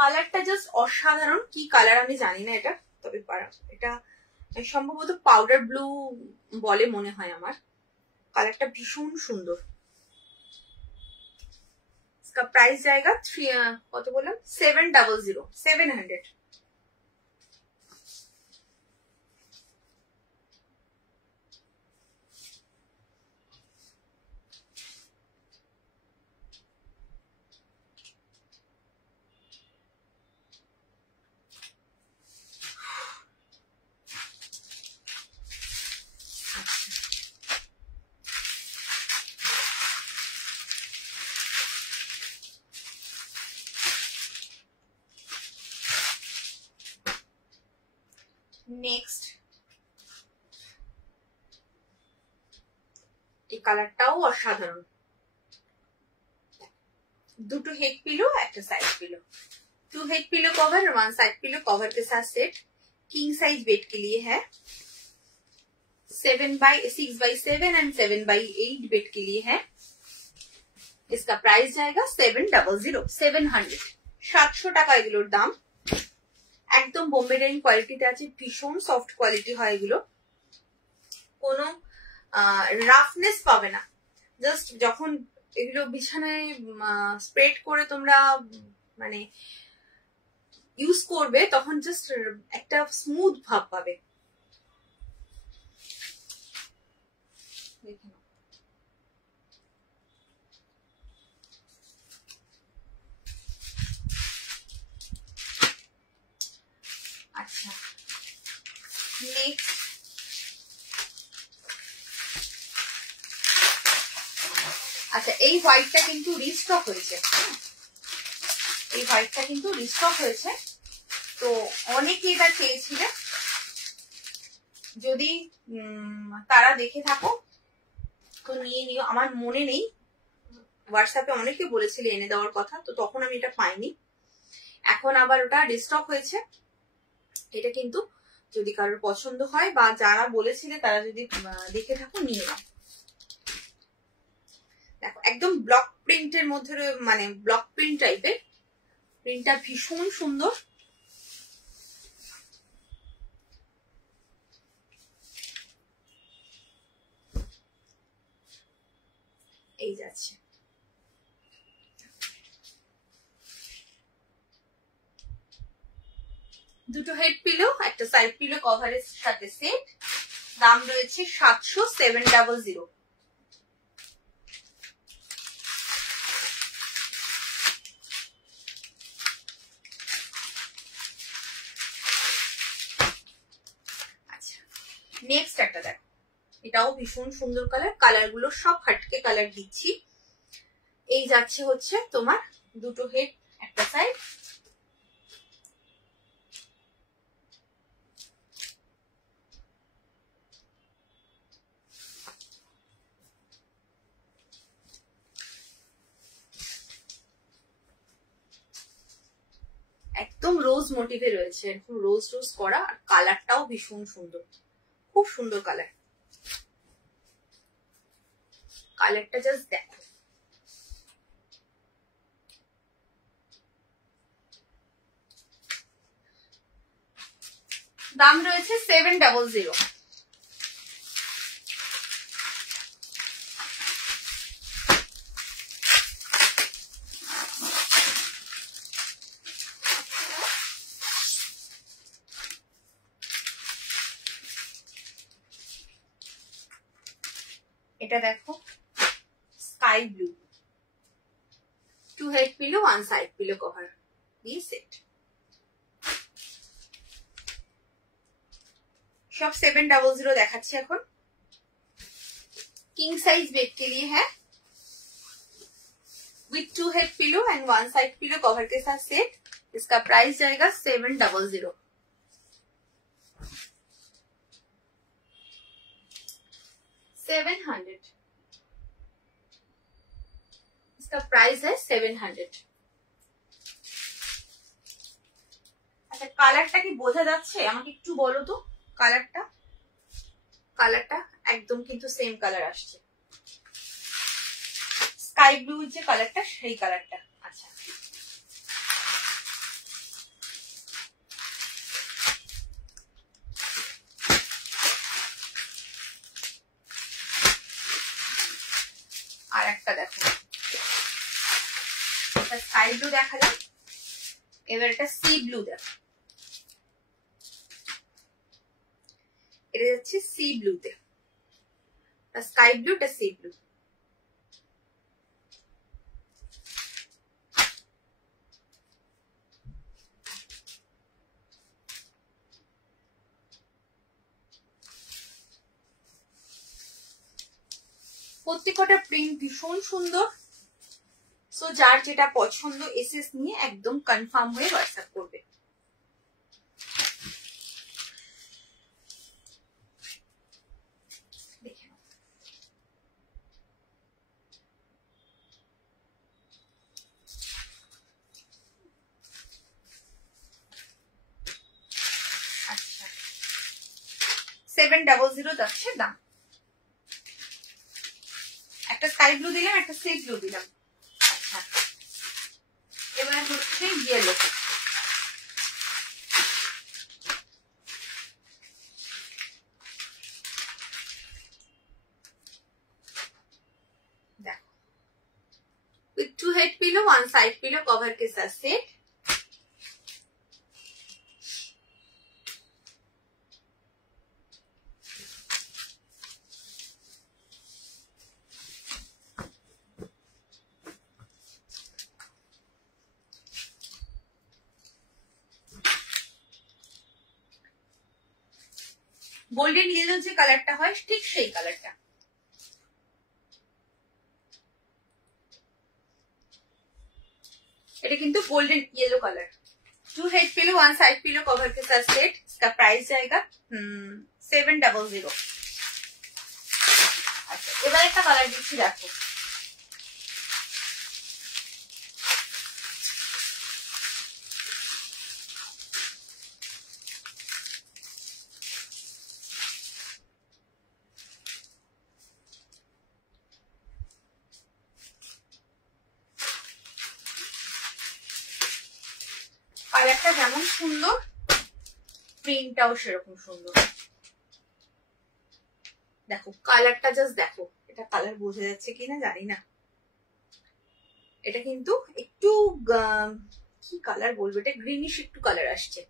কালারটা জাস্ট অসাধারণ। কি কালার আমি জানি না এটা, তবে এটা সম্ভবত পাউডার ব্লু বলে মনে হয় আমার। কালারটা ভীষণ সুন্দর। इसका प्राइस जाएगा কত বললাম 700 700। নেক্সট এই কালারটাও অসাধারণ। দুটো हेड पिलो একটা side pillow, 2 head pillow cover और 1 साइड पिलो कवर के साथ सेट। किंग साइज बेड के लिए है। 6x7 एंड 7x8 बेड के लिए है। इसका प्राइस जाएगा 700 700 টাকা এগুলোর দাম। একদম বোম্বে ডাইং কোয়ালিটিতে আছে, ভীষণ সফট কোয়ালিটি হয় এগুলো, কোনো রাফনেস পাবে না। জাস্ট যখন এগুলো বিছানায় স্প্রেড করে তোমরা মানে ইউজ করবে তখন জাস্ট একটা স্মুথ ভাব পাবে। আচ্ছা নেক্সট আচ্ছা এই হোয়াইটটা কিন্তু রিস্টক হয়েছে, এই হোয়াইটটা কিন্তু রিস্টক হয়েছে। তো অনেকে এবার চেয়েছিলে, যদি তারা দেখে থাকো তো নিয়ে নিও। আমার মনে নেই, হোয়াটসঅ্যাপে অনেকে বলেছিল এনে দেওয়ার কথা, তো তখন আমি এটা পাইনি। এখন আবার ওটা রিস্টক হয়েছে। এটা কিন্তু যদি কারোর পছন্দ হয় বা যারা বলেছিলে তারা যদি দেখে থাকো নিয়ে নাও। দেখো একদম ব্লক প্রিন্টের মধ্যে, মানে ব্লক প্রিন্ট টাইপের, প্রিন্টটা ভীষণ সুন্দর। এই যাচ্ছে দুটো হেড পিলো একটা সাইড পিলো কভারের সাথে সেট। দাম রয়েছে 700 700। আচ্ছা নেক্সট একটা দেখো, এটাও ভীষণ সুন্দর কালার। কালার গুলো সব হাটকে কালার দিচ্ছি। এই যাচ্ছে হচ্ছে তোমার দুটো হেড একটা সাইড। একদম রোজ মোটিভে রয়েছে, এরকম রোজ রোজ করা, আর কালারটাও ভীষণ সুন্দর, খুব সুন্দর কালার। কালারটা জাস্ট দেখো। দাম রয়েছে 700। এটা দেখো sky blue, 2 head pillow 1 side pillow cover দিয়ে সেট। सब 700 দেখাচ্ছি এখন। किंग साइज बेड के लिए है with 2 head pillow and 1 side pillow cover के साथ सेट। इसका प्राइस जाएगा 700 700। इसका प्राइस है 700। अच्छा কালারটা কি বোঝা যাচ্ছে আমাকে একটু বলো তো। কালারটা একদম কিন্তু সেম কালার আসছে, স্কাই ব্লু যে কালারটা সেই কালারটা। আচ্ছা একটা দেখো, স্কাই ব্লু দেখালাম, এবার একটা সি ব্লু দেখো, এটা যাচ্ছে সি ব্লুতে, স্কাই ব্লু, এটা সি ব্লু। প্রত্যেকটা প্রিন্ট ভীষণ সুন্দর। সো যার যেটা পছন্দ এসএস নিয়ে একদম কনফার্ম হয়ে হোয়াটসঅ্যাপ করবে। আচ্ছা 700 যাচ্ছে দাম। একটা স্কাই ব্লু দিলাম, একটা সি ব্লু দিলাম। আচ্ছা এবার হচ্ছে ইয়েলো, देखो with 2 head pillow, 1 side pillow cover के साथ सेट। গোল্ডেন ইয়েলো যে কালারটা হয় ঠিক সেই কালারটা। এটা কিন্তু golden yellow colour. 2 head pillow 1 side pillow cover के साथ सेट। इसका प्राइस जाएगा 700। अच्छा এবার একটা কালার দিচ্ছি দেখো, কালারটা যেমন সুন্দর প্রিন্টটাও সেরকম সুন্দর। দেখো কালারটা জাস্ট দেখো, এটা কালার বোঝা যাচ্ছে কিনা জানি না, এটা কিন্তু একটু কি কালার বলবো, এটা গ্রিনিশ একটু কালার আসছে,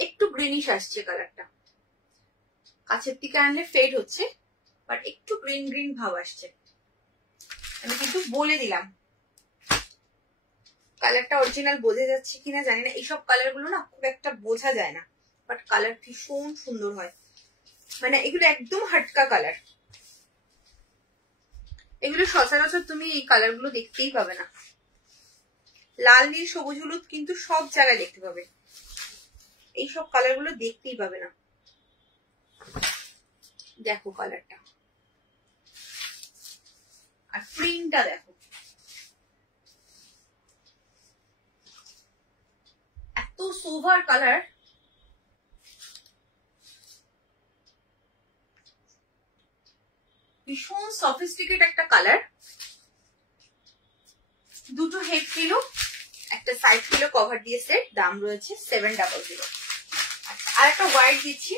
একটু গ্রিনিশ আসছে কালারটা, কাছের দিকে আনলে ফেড হচ্ছে বাট একটু গ্রিন গ্রিন ভাব আসছে। আমি কিন্তু বলে দিলাম কালারটা অরিজিনাল বোঝা যাচ্ছে কিনা জানি না, এইসব কালার গুলো না খুব একটা বোঝা যায় না বাট কালার ভীষণ সুন্দর হয়, মানে এগুলো একদম হাটকা কালার, এগুলো সচরাচর তুমি এই কালার গুলো দেখতেই পাবে না। লাল নীল সবুজ হলুদ কিন্তু সব জায়গায় দেখতে পাবে, এইসব কালার গুলো দেখতেই পাবে না। দেখো কালারটা আর প্রিন্টটা দেখো, এত সোভার কালার, ভীষণ সফিস্টিকেট একটা কালার। দুটো হেড পিলো একটা সাইড পিলো কভার দিয়ে সেট, দাম রয়েছে 700। আর একটা হোয়াইট দিচ্ছি,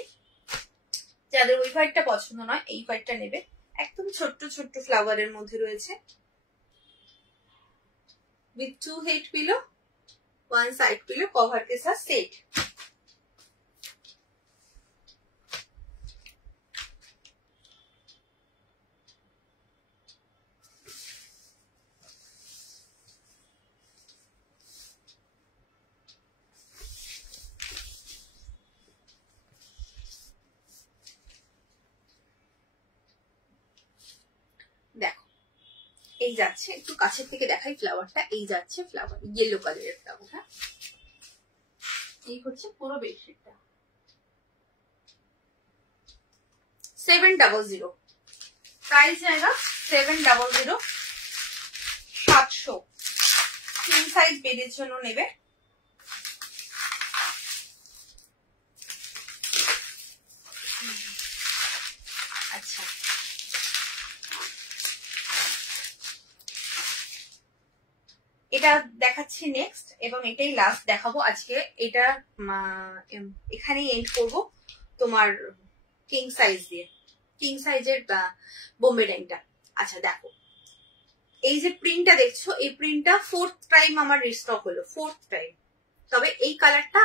যাদের ওই হোয়াইটটা পছন্দ নয় এই হোয়াইটটা নেবে, একদম ছোট্ট ছোট্ট ফ্লাওয়ারের মধ্যে রয়েছে, with 2 head pillow 1 side pillow cover के साथ सेट। দেখো এই যাচ্ছে, একটু কাছের থেকে দেখাই ফ্লাওয়ারটা, এই যাচ্ছে ফ্লাওয়ার, ইয়েলো কালারের ফ্লাওয়ারটা, এই হচ্ছে পুরো বেডশিটটা। 700 प्राइस जाएगा 700। 700 তিন সাইজ বেডের জন্য নেবে। আচ্ছা এটা দেখাচ্ছি নেক্সট এবং এটাই লাস্ট দেখাবো আজকে, এটা এখানেই এন্ড করবো তোমার কিং সাইজ দিয়ে, কিং সাইজের বোম্বে ডাইংটা। আচ্ছা দেখো এই যে প্রিন্টটা দেখছো, এই প্রিন্টটা 4th টাইম আমার রিস্টক হলো, 4th টাইম। তবে এই কালারটা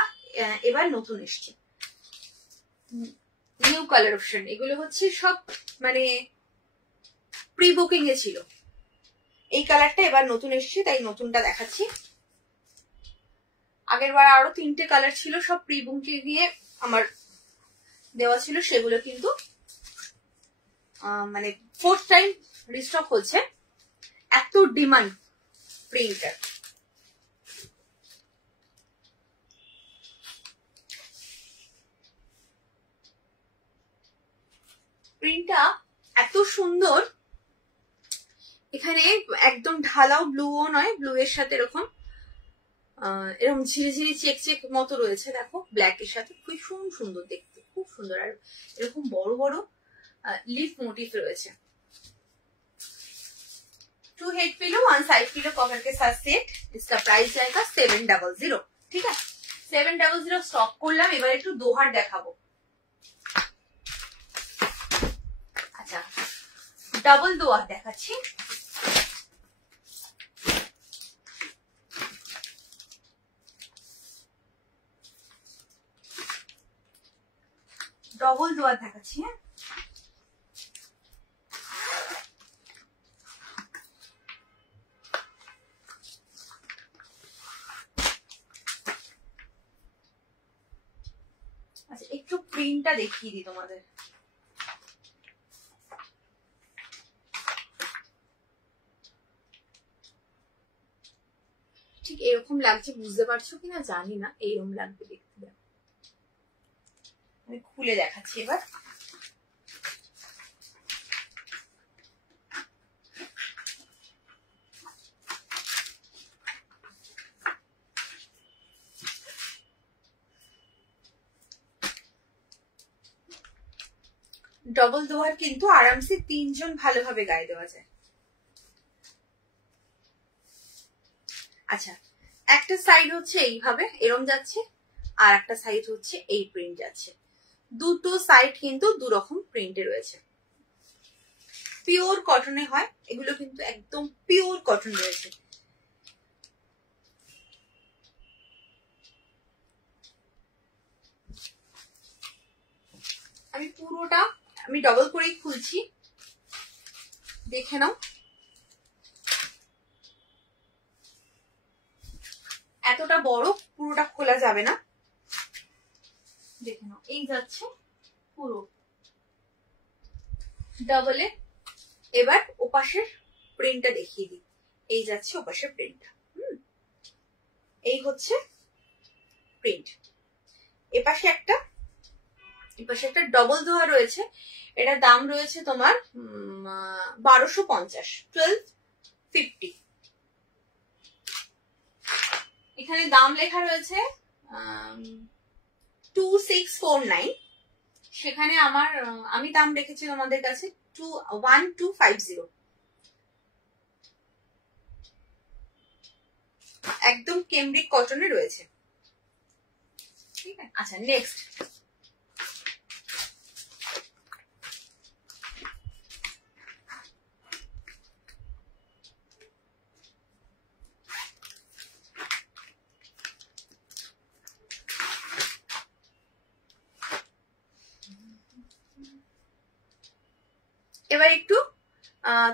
এবার নতুন এসছে, নিউ কালার অপশন। এগুলো হচ্ছে সব মানে প্রি বুকিং এ ছিল, এই কালারটা এবার নতুন এসছে তাই নতুনটা দেখাচ্ছি। আগের বার আরো 3টে কালার ছিল, সব প্রি বুকিং নিয়ে আমার দেওয়া ছিল, সেগুলো কিন্তু মানে 4th টাইম রিস্টক হচ্ছে, এত ডিমান্ড প্রিন্টার। প্রিন্টটা এত সুন্দর, এখানে একদম ঢালাও ব্লুও নয়, ব্লু এর সাথে এরকম এরকম ঝিরিঝিরি চেক চেক মতো রয়েছে, দেখো ব্ল্যাক এর সাথে, খুব সুন্দর দেখতে, খুব সুন্দর। আর এরকম বড় বড় লিফ মোটিভ রয়েছে। 2 head pillow 1 side pillow cover के साथ सेट। इसका प्राइस जाएगा 700। ঠিক আছে, 700 স্টক করলাম। এবার একটু দোহার দেখাবো। আচ্ছা, ডাবল দোহার দেখাচ্ছি। ডবল দোয়ার দেখাচ্ছি। হ্যাঁ, আচ্ছা একটু প্রিন্টটা দেখিয়ে দিই তোমাদের। ঠিক এরকম লাগছে, বুঝতে পারছো কিনা জানি না, এইরকম লাগবে দেখতে। আমি খুলে দেখাচ্ছি এবার। ডবল দোয়ার কিন্তু আরামসে 3 জন ভালোভাবে গায়ে দেওয়া যায়। আচ্ছা, একটা সাইড হচ্ছে এইভাবে এরম যাচ্ছে, আর একটা সাইড হচ্ছে এই প্রিন্ট যাচ্ছে। দুটো সাইড কিন্তু দুরকম প্রিন্টে রয়েছে। পিওর কটনে হয় এগুলো, কিন্তু একদম পিওর কটন রয়েছে। আমি পুরোটা আমি ডবল করেই খুলছি, দেখে নাও। এতটা বড় পুরোটা খোলা যাবে না, দেখে নাও। এই যাচ্ছে পুরো ডাবলে। এবার ওপাশের প্রিন্টটা দেখিয়ে দিই। এই যাচ্ছে ওপাশের প্রিন্টটা। এই হচ্ছে প্রিন্ট। এপাশে একটা ডবল দোয়া রয়েছে। এটা দাম রয়েছে তোমার 1250, 1250। এখানে দাম লেখা রয়েছে 2649। সেখানে আমি দাম রেখেছি তোমাদের কাছে 1250। একদম কেমব্রিক কটনে রয়েছে। ঠিক আছে, আচ্ছা নেক্সট। এবার একটু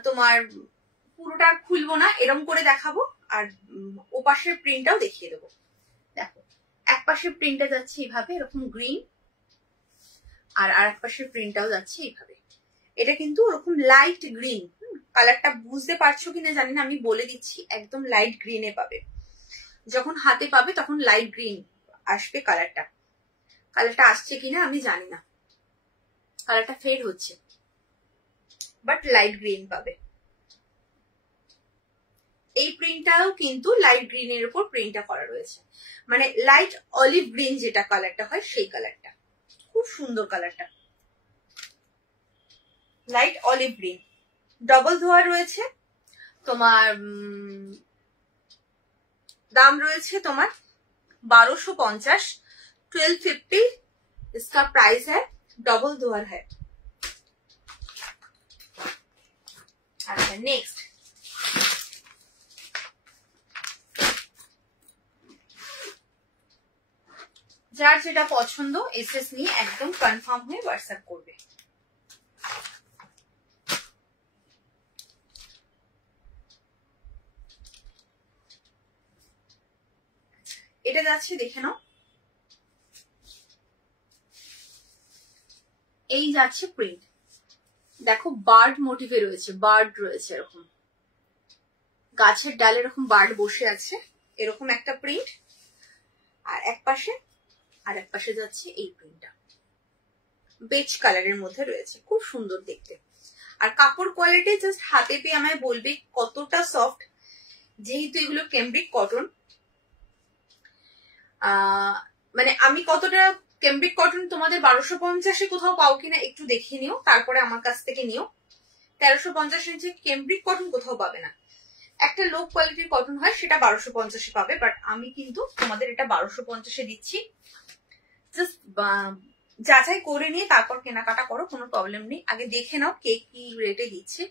তোমার পুরোটা খুলবো না, এরম করে দেখাবো, আর ওপাশের প্রিন্টটাও দেখিয়ে দেবো। দেখো, এক পাশের প্রিন্টটা যাচ্ছে এইভাবে এরকম গ্রিন, আর এক পাশের প্রিন্টটাও যাচ্ছে এইভাবে। এটা কিন্তু ওরকম লাইট গ্রিন, কালারটা বুঝতে পারছো কিনা জানি না, আমি বলে দিচ্ছি, একদম লাইট গ্রিনে পাবে। যখন হাতে পাবে তখন লাইট গ্রিন আসবে কালারটা। কালারটা আসছে কিনা আমি জানি না, কালারটা ফেড হচ্ছে, বাট লাইট গ্রিন পাবে। এই প্রিন্টটাও কিন্তু লাইট গ্রিনের উপর প্রিন্টটা করা রয়েছে, মানে লাইট অলিভ গ্রিন যেটা কালারটা হয় সেই কালারটা। খুব সুন্দর কালারটা, লাইট অলিভ গ্রিন। ডবল ধোয়া রয়েছে তোমার, দাম রয়েছে তোমার 1250, 1250 इसका प्राइस है। डबल धोअर है। अच्छा नेक्स्ट, যার যেটা পছন্দ এসএস নিয়ে একদম কনফার্ম হয়ে হোয়াটসঅ্যাপ করবে। এটা যাচ্ছে দেখে নাও, এই যাচ্ছে প্রিন্ট, দেখো বার্ড মোটিভে রয়েছে, বার্ড রয়েছে এরকম গাছের ডালে এরকম বার্ড বসে আছে, এরকম একটা প্রিন্ট। আর এক পাশে যাচ্ছে এই প্রিন্টটা, বেজ কালারের মধ্যে রয়েছে, খুব সুন্দর দেখতে। আর কাপড় কোয়ালিটি জাস্ট হাতে পেয়ে আমায় বলবে কতটা সফট, যেহেতু এগুলো ক্যামব্রিক কটন। মানে আমি কতটা ক্যামব্রিক কটন তোমাদের 1250-এ কোথাও পাও কিনা একটু দেখে নিও, তারপরে আমার কাছ থেকে নিও। 1350 নিচে ক্যামব্রিক কটন কোথাও পাবে না। একটা লো কোয়ালিটির কটন হয় সেটা 1250-এ পাবে, বাট আমি কিন্তু তোমাদের এটা 1250-এ দিচ্ছি। জাস্ট যাচাই করে নিয়ে তারপর কেনাকাটা করো, কোনো প্রবলেম নেই। আগে দেখে নাও কে কি রেটে দিচ্ছে,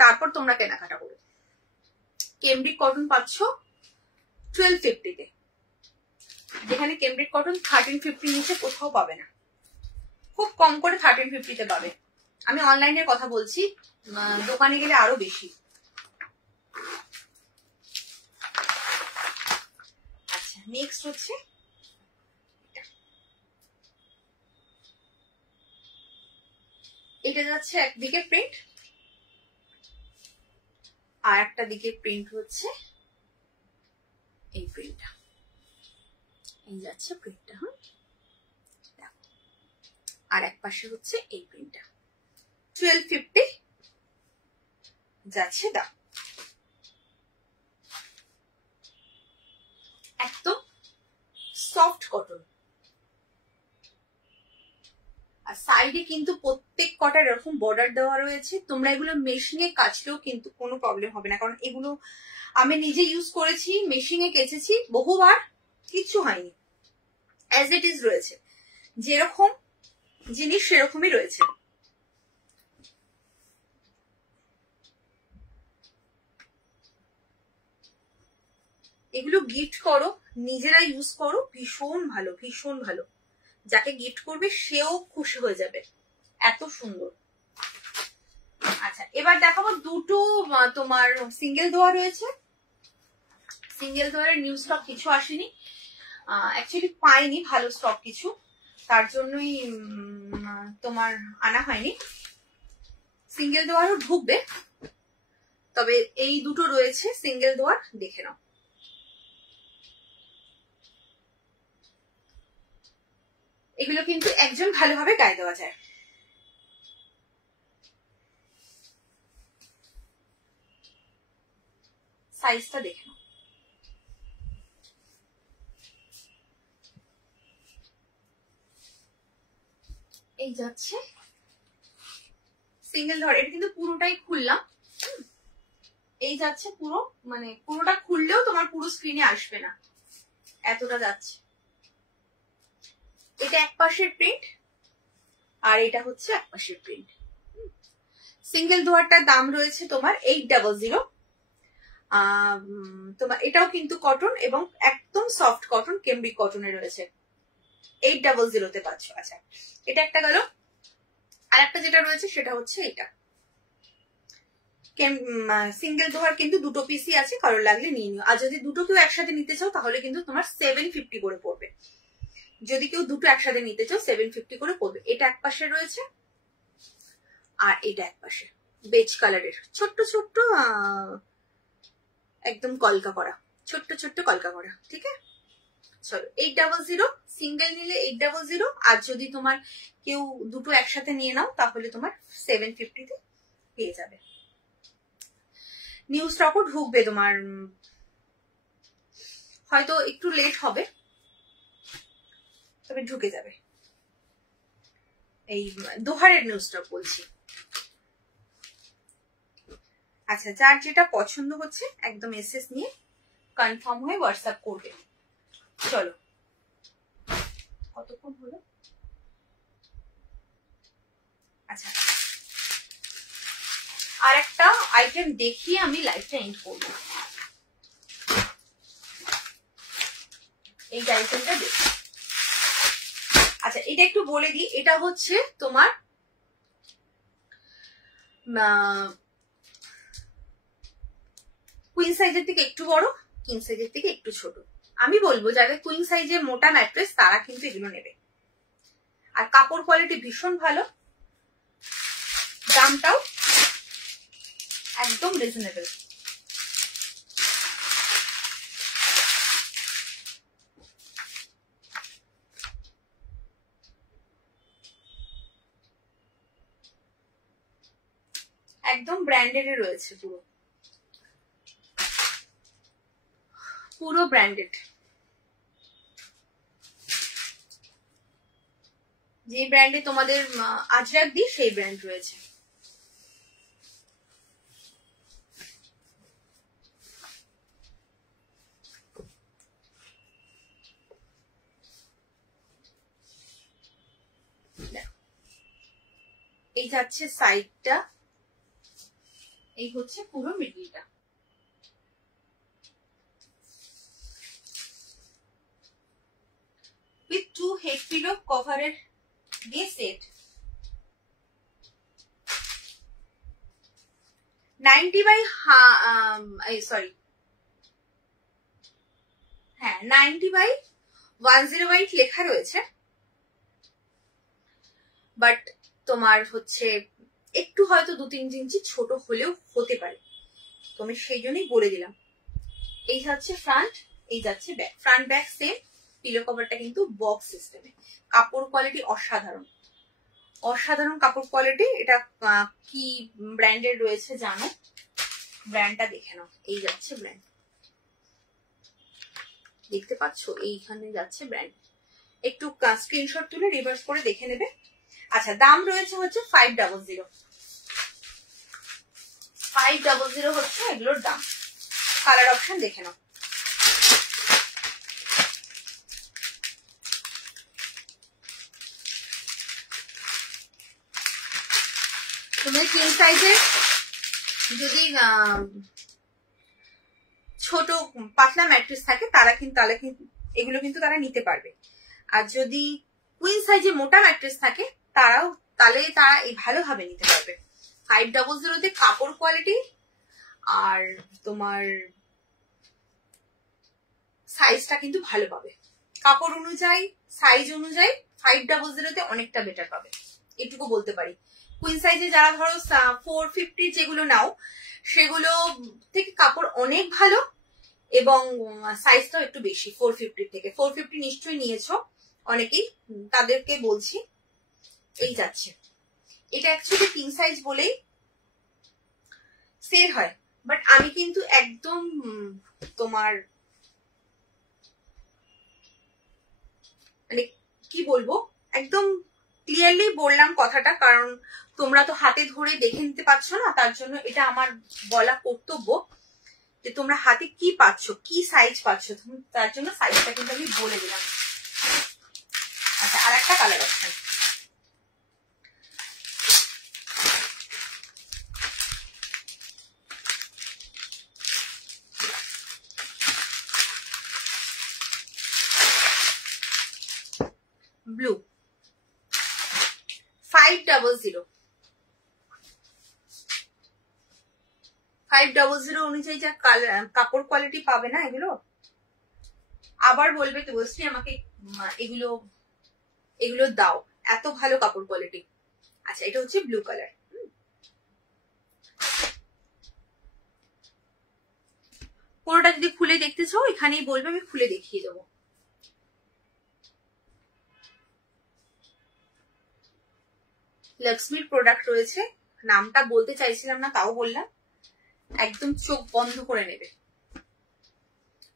তারপর তোমরা কেনাকাটা করো। ক্যামব্রিক কটন পাচ্ছ 1250-তে, যেখানে ক্যামব্রিক কটন 1350 নিচে কোথাও পাবে না, খুব কম করে 1350-তে পাবে। আমি অনলাইনের কথা বলছি, দোকানে গেলে আরো বেশি। আচ্ছা, নেক্সট হচ্ছে এটা যাচ্ছে একদিকে প্রিন্ট, আর একটা দিকে প্রিন্ট হচ্ছে এই প্রিন্টটা, এই যাচ্ছে প্রিন্টটা। আর এক পাশে হচ্ছে এই প্রিন্টটা, 1250 যাচ্ছে দাম। একদম সফট কটন, আর সাইডে কিন্তু প্রত্যেক কটার এরকম বর্ডার দেওয়া রয়েছে। তোমরা এগুলো মেশিনে কাচলেও কিন্তু কোনো প্রবলেম হবে না, কারণ এগুলো আমি নিজে ইউজ করেছি, মেশিনে কেচেছি বহুবার, কিচ্ছু হয়নি। অ্যাজ ইট ইজ রয়েছে, যেরকম জিনিস সেরকমই রয়েছে। এগুলো গিফট করো, নিজেরা ইউজ করো, ভীষণ ভালো, ভীষণ ভালো। যাকে গিফট করবে সেও খুশি হয়ে যাবে, এত সুন্দর। আচ্ছা, এবার দেখাবো দুটো তোমার সিঙ্গেল দোয়া রয়েছে। সিঙ্গেল দোয়ারের নিউ স্টক কিছু আসেনি, অ্যাকচুয়ালি পাইনি ভালো স্টক কিছু, তার জন্যই তোমার আনা হয়নি। সিঙ্গেল দোয়ারও ঢুকবে, তবে এই দুটো রয়েছে সিঙ্গেল দোয়ার, দেখে নাও। এগুলো কিন্তু একজন ভালোভাবে গায়ে দেওয়া যায়। সাইজটা দেখে নাও। এই যাচ্ছে সিঙ্গেল ধর, এটা কিন্তু পুরোটাই খুললাম। এই যাচ্ছে পুরো, মানে পুরোটা খুললেও তোমার পুরো স্ক্রিনে আসবে না, এতটা যাচ্ছে। এটা এক পাশের প্রিন্ট, আর এটা হচ্ছে এক পাশের প্রিন্ট। সিঙ্গেল দোয়ারটার দাম রয়েছে তোমার 800। তোমার এটাও কিন্তু কটন এবং একদম সফট কটন, ক্যামব্রিক কটনে রয়েছে, 800-তে পাচ্ছ। আচ্ছা, এটা একটা গেল। আর একটা যেটা রয়েছে সেটা হচ্ছে এটা সিঙ্গেল দোয়ার, কিন্তু দুটো পিসই আছে, কারোর লাগলে নিয়ে নিও। আর যদি দুটো কেউ একসাথে নিতে চাও তাহলে কিন্তু তোমার 750 করে পড়বে। যদি কেউ দুটো একসাথে নিতে চাও 750 করে পড়বে। এটা এক পাশে রয়েছে, আর এটা এক পাশে, বেজ কালারের ছোট্ট ছোট্ট একদম কলকা করা, ছোট্ট ছোট্ট কলকা করা। ঠিক আছে, চলো 800 সিঙ্গেল নিলে 800, আর যদি তোমার কেউ দুটো একসাথে নিয়ে নাও তাহলে তোমার 750-তে পেয়ে যাবে। নিউ স্টকও ঢুকবে তোমার, হয়তো একটু লেট হবে, তবে ঢুকে যাবে। এই দোহারের নিউ স্টক বলছি। আচ্ছা, যার যেটা পছন্দ হচ্ছে একদম এসএস নিয়ে কনফার্ম হয়ে হোয়াটসঅ্যাপ করবে। চলো, কতক্ষণ হলো? আচ্ছা, আর একটা আইটেম দেখিয়ে আমি লাইভটা এন্ড করবো। এই আইটেমটা দেখি, এটা একটু বলে দিই, এটা হচ্ছে তোমার কুইন সাইজের থেকে একটু বড়, কিং সাইজের থেকে একটু ছোট। আমি বলবো যাদের কুইন সাইজের মোটা ম্যাট্রেস তারা কিন্তু এগুলো নেবে। আর কাপড় কোয়ালিটি ভীষণ ভালো, দামটাও একদম রিজনেবল। একদম ব্র্যান্ডেড রয়েছে, পুরো পুরো ব্র্যান্ডেড। যে ব্র্যান্ডে তোমাদের আজরাক দিই সেই ব্র্যান্ড রয়েছে। এই যাচ্ছে সাইডটা, এই হচ্ছে পুরো মিডলটা। উইথ 2 হেড পিলো কভারের দিয়ে সেট। 90 বাই সরি হ্যাঁ 90 বাই 108 লেখা রয়েছে, বাট তোমার হচ্ছে একটু হয়তো 2-3 ইঞ্চি ছোট হলেও হতে পারে, তুমি সেই জন্যই বলে দিলাম। এই হচ্ছে ফ্রন্ট, এই যাচ্ছে back. Front back same, pillow কভারটা কিন্তু বক্স সিস্টেমে। কাপড় কোয়ালিটি অসাধারণ, অসাধারণ কাপড় কোয়ালিটি। এটা কি ব্র্যান্ডের রয়েছে জানো, ব্র্যান্ডটা দেখে নাও। এই যাচ্ছে ব্র্যান্ড, দেখতে পাচ্ছ এইখানে যাচ্ছে ব্র্যান্ড। একটু স্ক্রিনশট তুলে রিভার্স করে দেখে নেবে। আচ্ছা, দাম রয়েছে হচ্ছে 500। 500 হচ্ছে এগুলোর দাম। কালার অপশন দেখে নাও। তুমি কিং সাইজের যদি ছোট পাতলা ম্যাট্রেস থাকে তারা কিন্তু এগুলো কিন্তু তারা নিতে পারবে। আর যদি কুইন সাইজে মোটা ম্যাট্রেস থাকে তাহলে তারা এই ভালোভাবে নিতে পারবে। 500 তে কাপড় কোয়ালিটি আর তোমার সাইজটা কিন্তু ভালো পাবে। কাপড় অনুযায়ী সাইজ অনুযায়ী 500 তে অনেকটা বেটার পাবে, এটুকু বলতে পারি। কুইন সাইজে যারা ধরো 450 যেগুলো নাও সেগুলো থেকে কাপড় অনেক ভালো এবং সাইজটাও একটু বেশি 450 থেকে। 450 নিশ্চয়ই নিয়েছো অনেকেই, তাদেরকে বলছি। এই যাচ্ছে, এটা অ্যাকচুয়ালি কিং সাইজ বলেই সেল হয়, বাট আমি কিন্তু একদম তোমার মানে কি বলবো, একদম ক্লিয়ারলি বললাম কথাটা, কারণ তোমরা তো হাতে ধরে দেখে নিতে পারছো না, তার জন্য এটা আমার বলা কর্তব্য যে তোমরা হাতে কি পাচ্ছ, কি সাইজ পাচ্ছ, তার জন্য সাইজটা কিন্তু আমি বলে দিলাম। আচ্ছা, আর একটা কালার অপশন, ব্লু। 500 অনুযায়ী যা কাপড় কোয়ালিটি পাবে না এগুলো, আবার বলবে তো বলছি আমাকে এগুলো দাও, এত ভালো কাপড় কোয়ালিটি। আচ্ছা, এটা হচ্ছে ব্লু কালার। কোনোটা যদি খুলে দেখতে চাও এখানেই বলবে, আমি খুলে দেখিয়ে দেবো। লক্সমির প্রোডাক্ট রয়েছে, নামটা বলতে চাইছিলাম না তাও বললাম, একদম চোখ বন্ধ করে নেবে।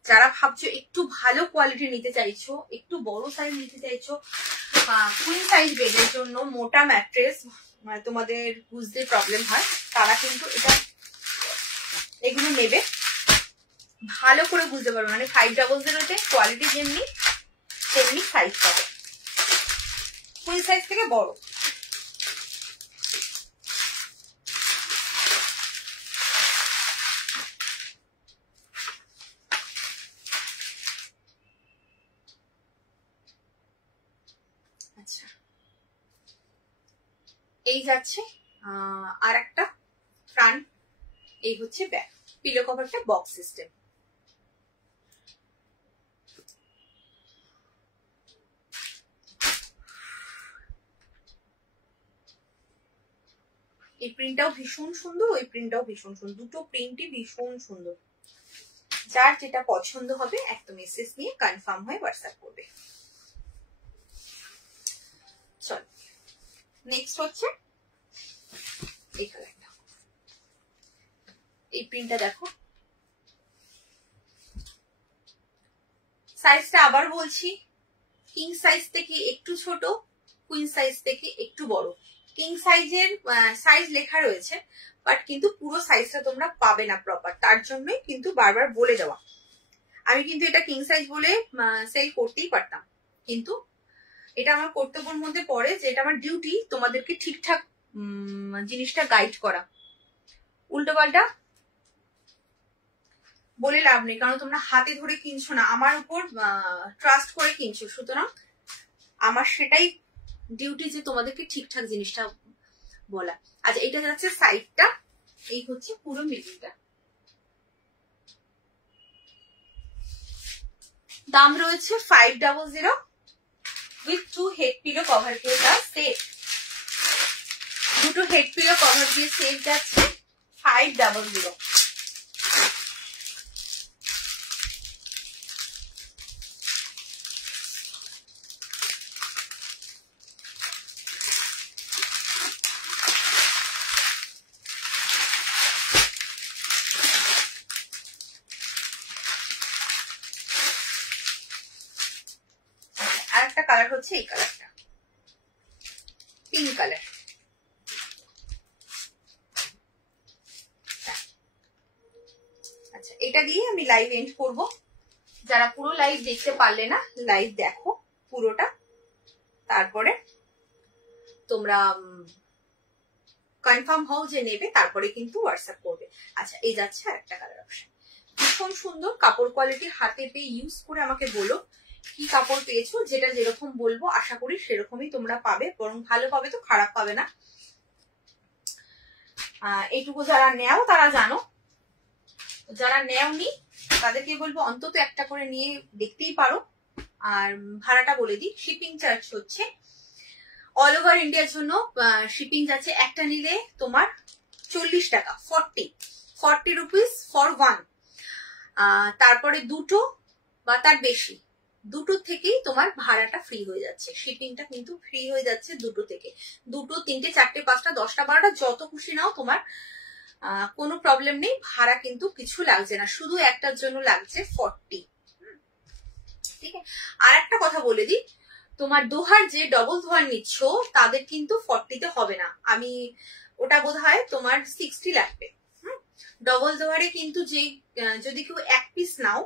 যারা ভাবছো একটু ভালো কোয়ালিটি নিতে চাইছো, একটু বড় সাইজ নিতে চাইছো, কুইন সাইজ বেডের জন্য মোটা ম্যাট্রেস তোমাদের বুঝতে প্রবলেম হয়, তারা কিন্তু এগুলো নেবে, ভালো করে বুঝতে পারবে। মানে 500 তে কোয়ালিটি যেমনি তেমনি সাইজ পাবে, কুইন সাইজ থেকে বড়। আচ্ছা, এই যাচ্ছে আর একটা ফ্রন্ট, এই হচ্ছে ব্যাক। পিলো কভারটা বক্স সিস্টেম। এই প্রিন্টটাও ভীষণ সুন্দর, ওই প্রিন্টটাও ভীষণ সুন্দর, দুটো প্রিন্টই ভীষণ সুন্দর। যার যেটা পছন্দ হবে একটা মেসেজ নিয়ে কনফার্ম হয়ে হোয়াটসঅ্যাপ করবে। চল নেক্সট হচ্ছে এই কালারটা। এই প্রিন্টটা দেখো, সাইজটা আবার বলছি, কিং সাইজ থেকে একটু ছোট, কুইন সাইজ থেকে একটু বড়। কিং সাইজের সাইজ লেখা রয়েছে, বাট কিন্তু পুরো সাইজটা তোমরা পাবে না প্রপার, তার জন্যই কিন্তু বারবার বলে দেওয়া। আমি কিন্তু এটা কিং সাইজ বলে সেল করতেই পারতাম, কিন্তু এটা আমার কর্তব্যের মধ্যে পড়ে যে এটা আমার ডিউটি তোমাদেরকে ঠিকঠাক জিনিসটা গাইড করা। উল্টো পাল্টা বলে লাভ নেই, কারণ তোমরা হাতে ধরে কিনছো না, আমার উপর ট্রাস্ট করে কিনছো, সুতরাং আমার সেটাই ডিউটি যে তোমাদেরকে ঠিকঠাক জিনিসটা বলা। আচ্ছা এটা যাচ্ছে সাইডটা, এই হচ্ছে পুরো মিডিলটা। দাম রয়েছে 500 উইথ 2 হেড পিলো কভার দিয়ে যা সেট। দুটো হেড পিলো কভার দিয়ে সেট যাচ্ছে 500। আরেকটা কালার হচ্ছে এই কালারটা, পিঙ্ক কালার। আচ্ছা এটা দিয়ে আমি লাইভ এন্ড করব। যারা পুরো লাইভ দেখতে পারলে না, লাইভ দেখো পুরোটা, তারপরে তোমরা কনফার্ম হও যে নেবে, তারপরে কিন্তু হোয়াটসঅ্যাপ করবে। আচ্ছা এই যাচ্ছে আরেকটা কালার অপশন, ভীষণ সুন্দর কাপড় কোয়ালিটি। হাতে পেয়ে ইউজ করে আমাকে বলো কি কাপড় পেয়েছো, যেটা যেরকম বলবো আশা করি সেরকমই তোমরা পাবে, বরং ভালো পাবে, তো খারাপ পাবে না। এইটুকু যারা নেও তারা জানো, যারা নেওনি তাদেরকে বলবো অন্তত একটা করে নিয়ে দেখতেই পারো। আর ভাড়াটা বলে দিই, শিপিং চার্জ হচ্ছে অল ওভার ইন্ডিয়ার জন্য শিপিং যাচ্ছে, একটা নিলে তোমার 40 টাকা, 40 রুপিস ফর ওয়ান। তারপরে দুটো বা তার বেশি, দুটো থেকেই তোমার ভাড়াটা ফ্রি হয়ে যাচ্ছে, শিপিংটা কিন্তু ফ্রি হয়ে যাচ্ছে দুটো থেকে। দুটো, তিনটে, চারটে, পাঁচটা, 10টা, 12টা যত খুশি নাও, তোমার কোনো প্রবলেম নেই, ভাড়া কিন্তু কিছু লাগছে না, শুধু একটার জন্য লাগছে 40। ঠিক আছে, আর একটা কথা বলে দিই, তোমার দোহার যে ডবল দোহার নিচ্ছ তাদের কিন্তু 40তে হবে না, আমি ওটা বোধ হয় তোমার 60 লাগবে। ডবল দোহারে কিন্তু যে যদি কেউ এক পিস নাও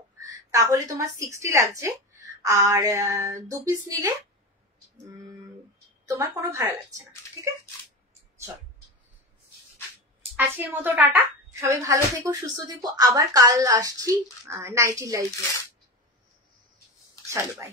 তাহলে তোমার 60 লাগছে, আর 2 পিস নিলে তোমার কোনো ভাড়া লাগছে না। ঠিক আছে, চলো আজকের মতো টাটা, সবাই ভালো থেকো, সুস্থ থেকো, আবার কাল আসছি নাইটি লাইভ নিয়ে। চলো বাই।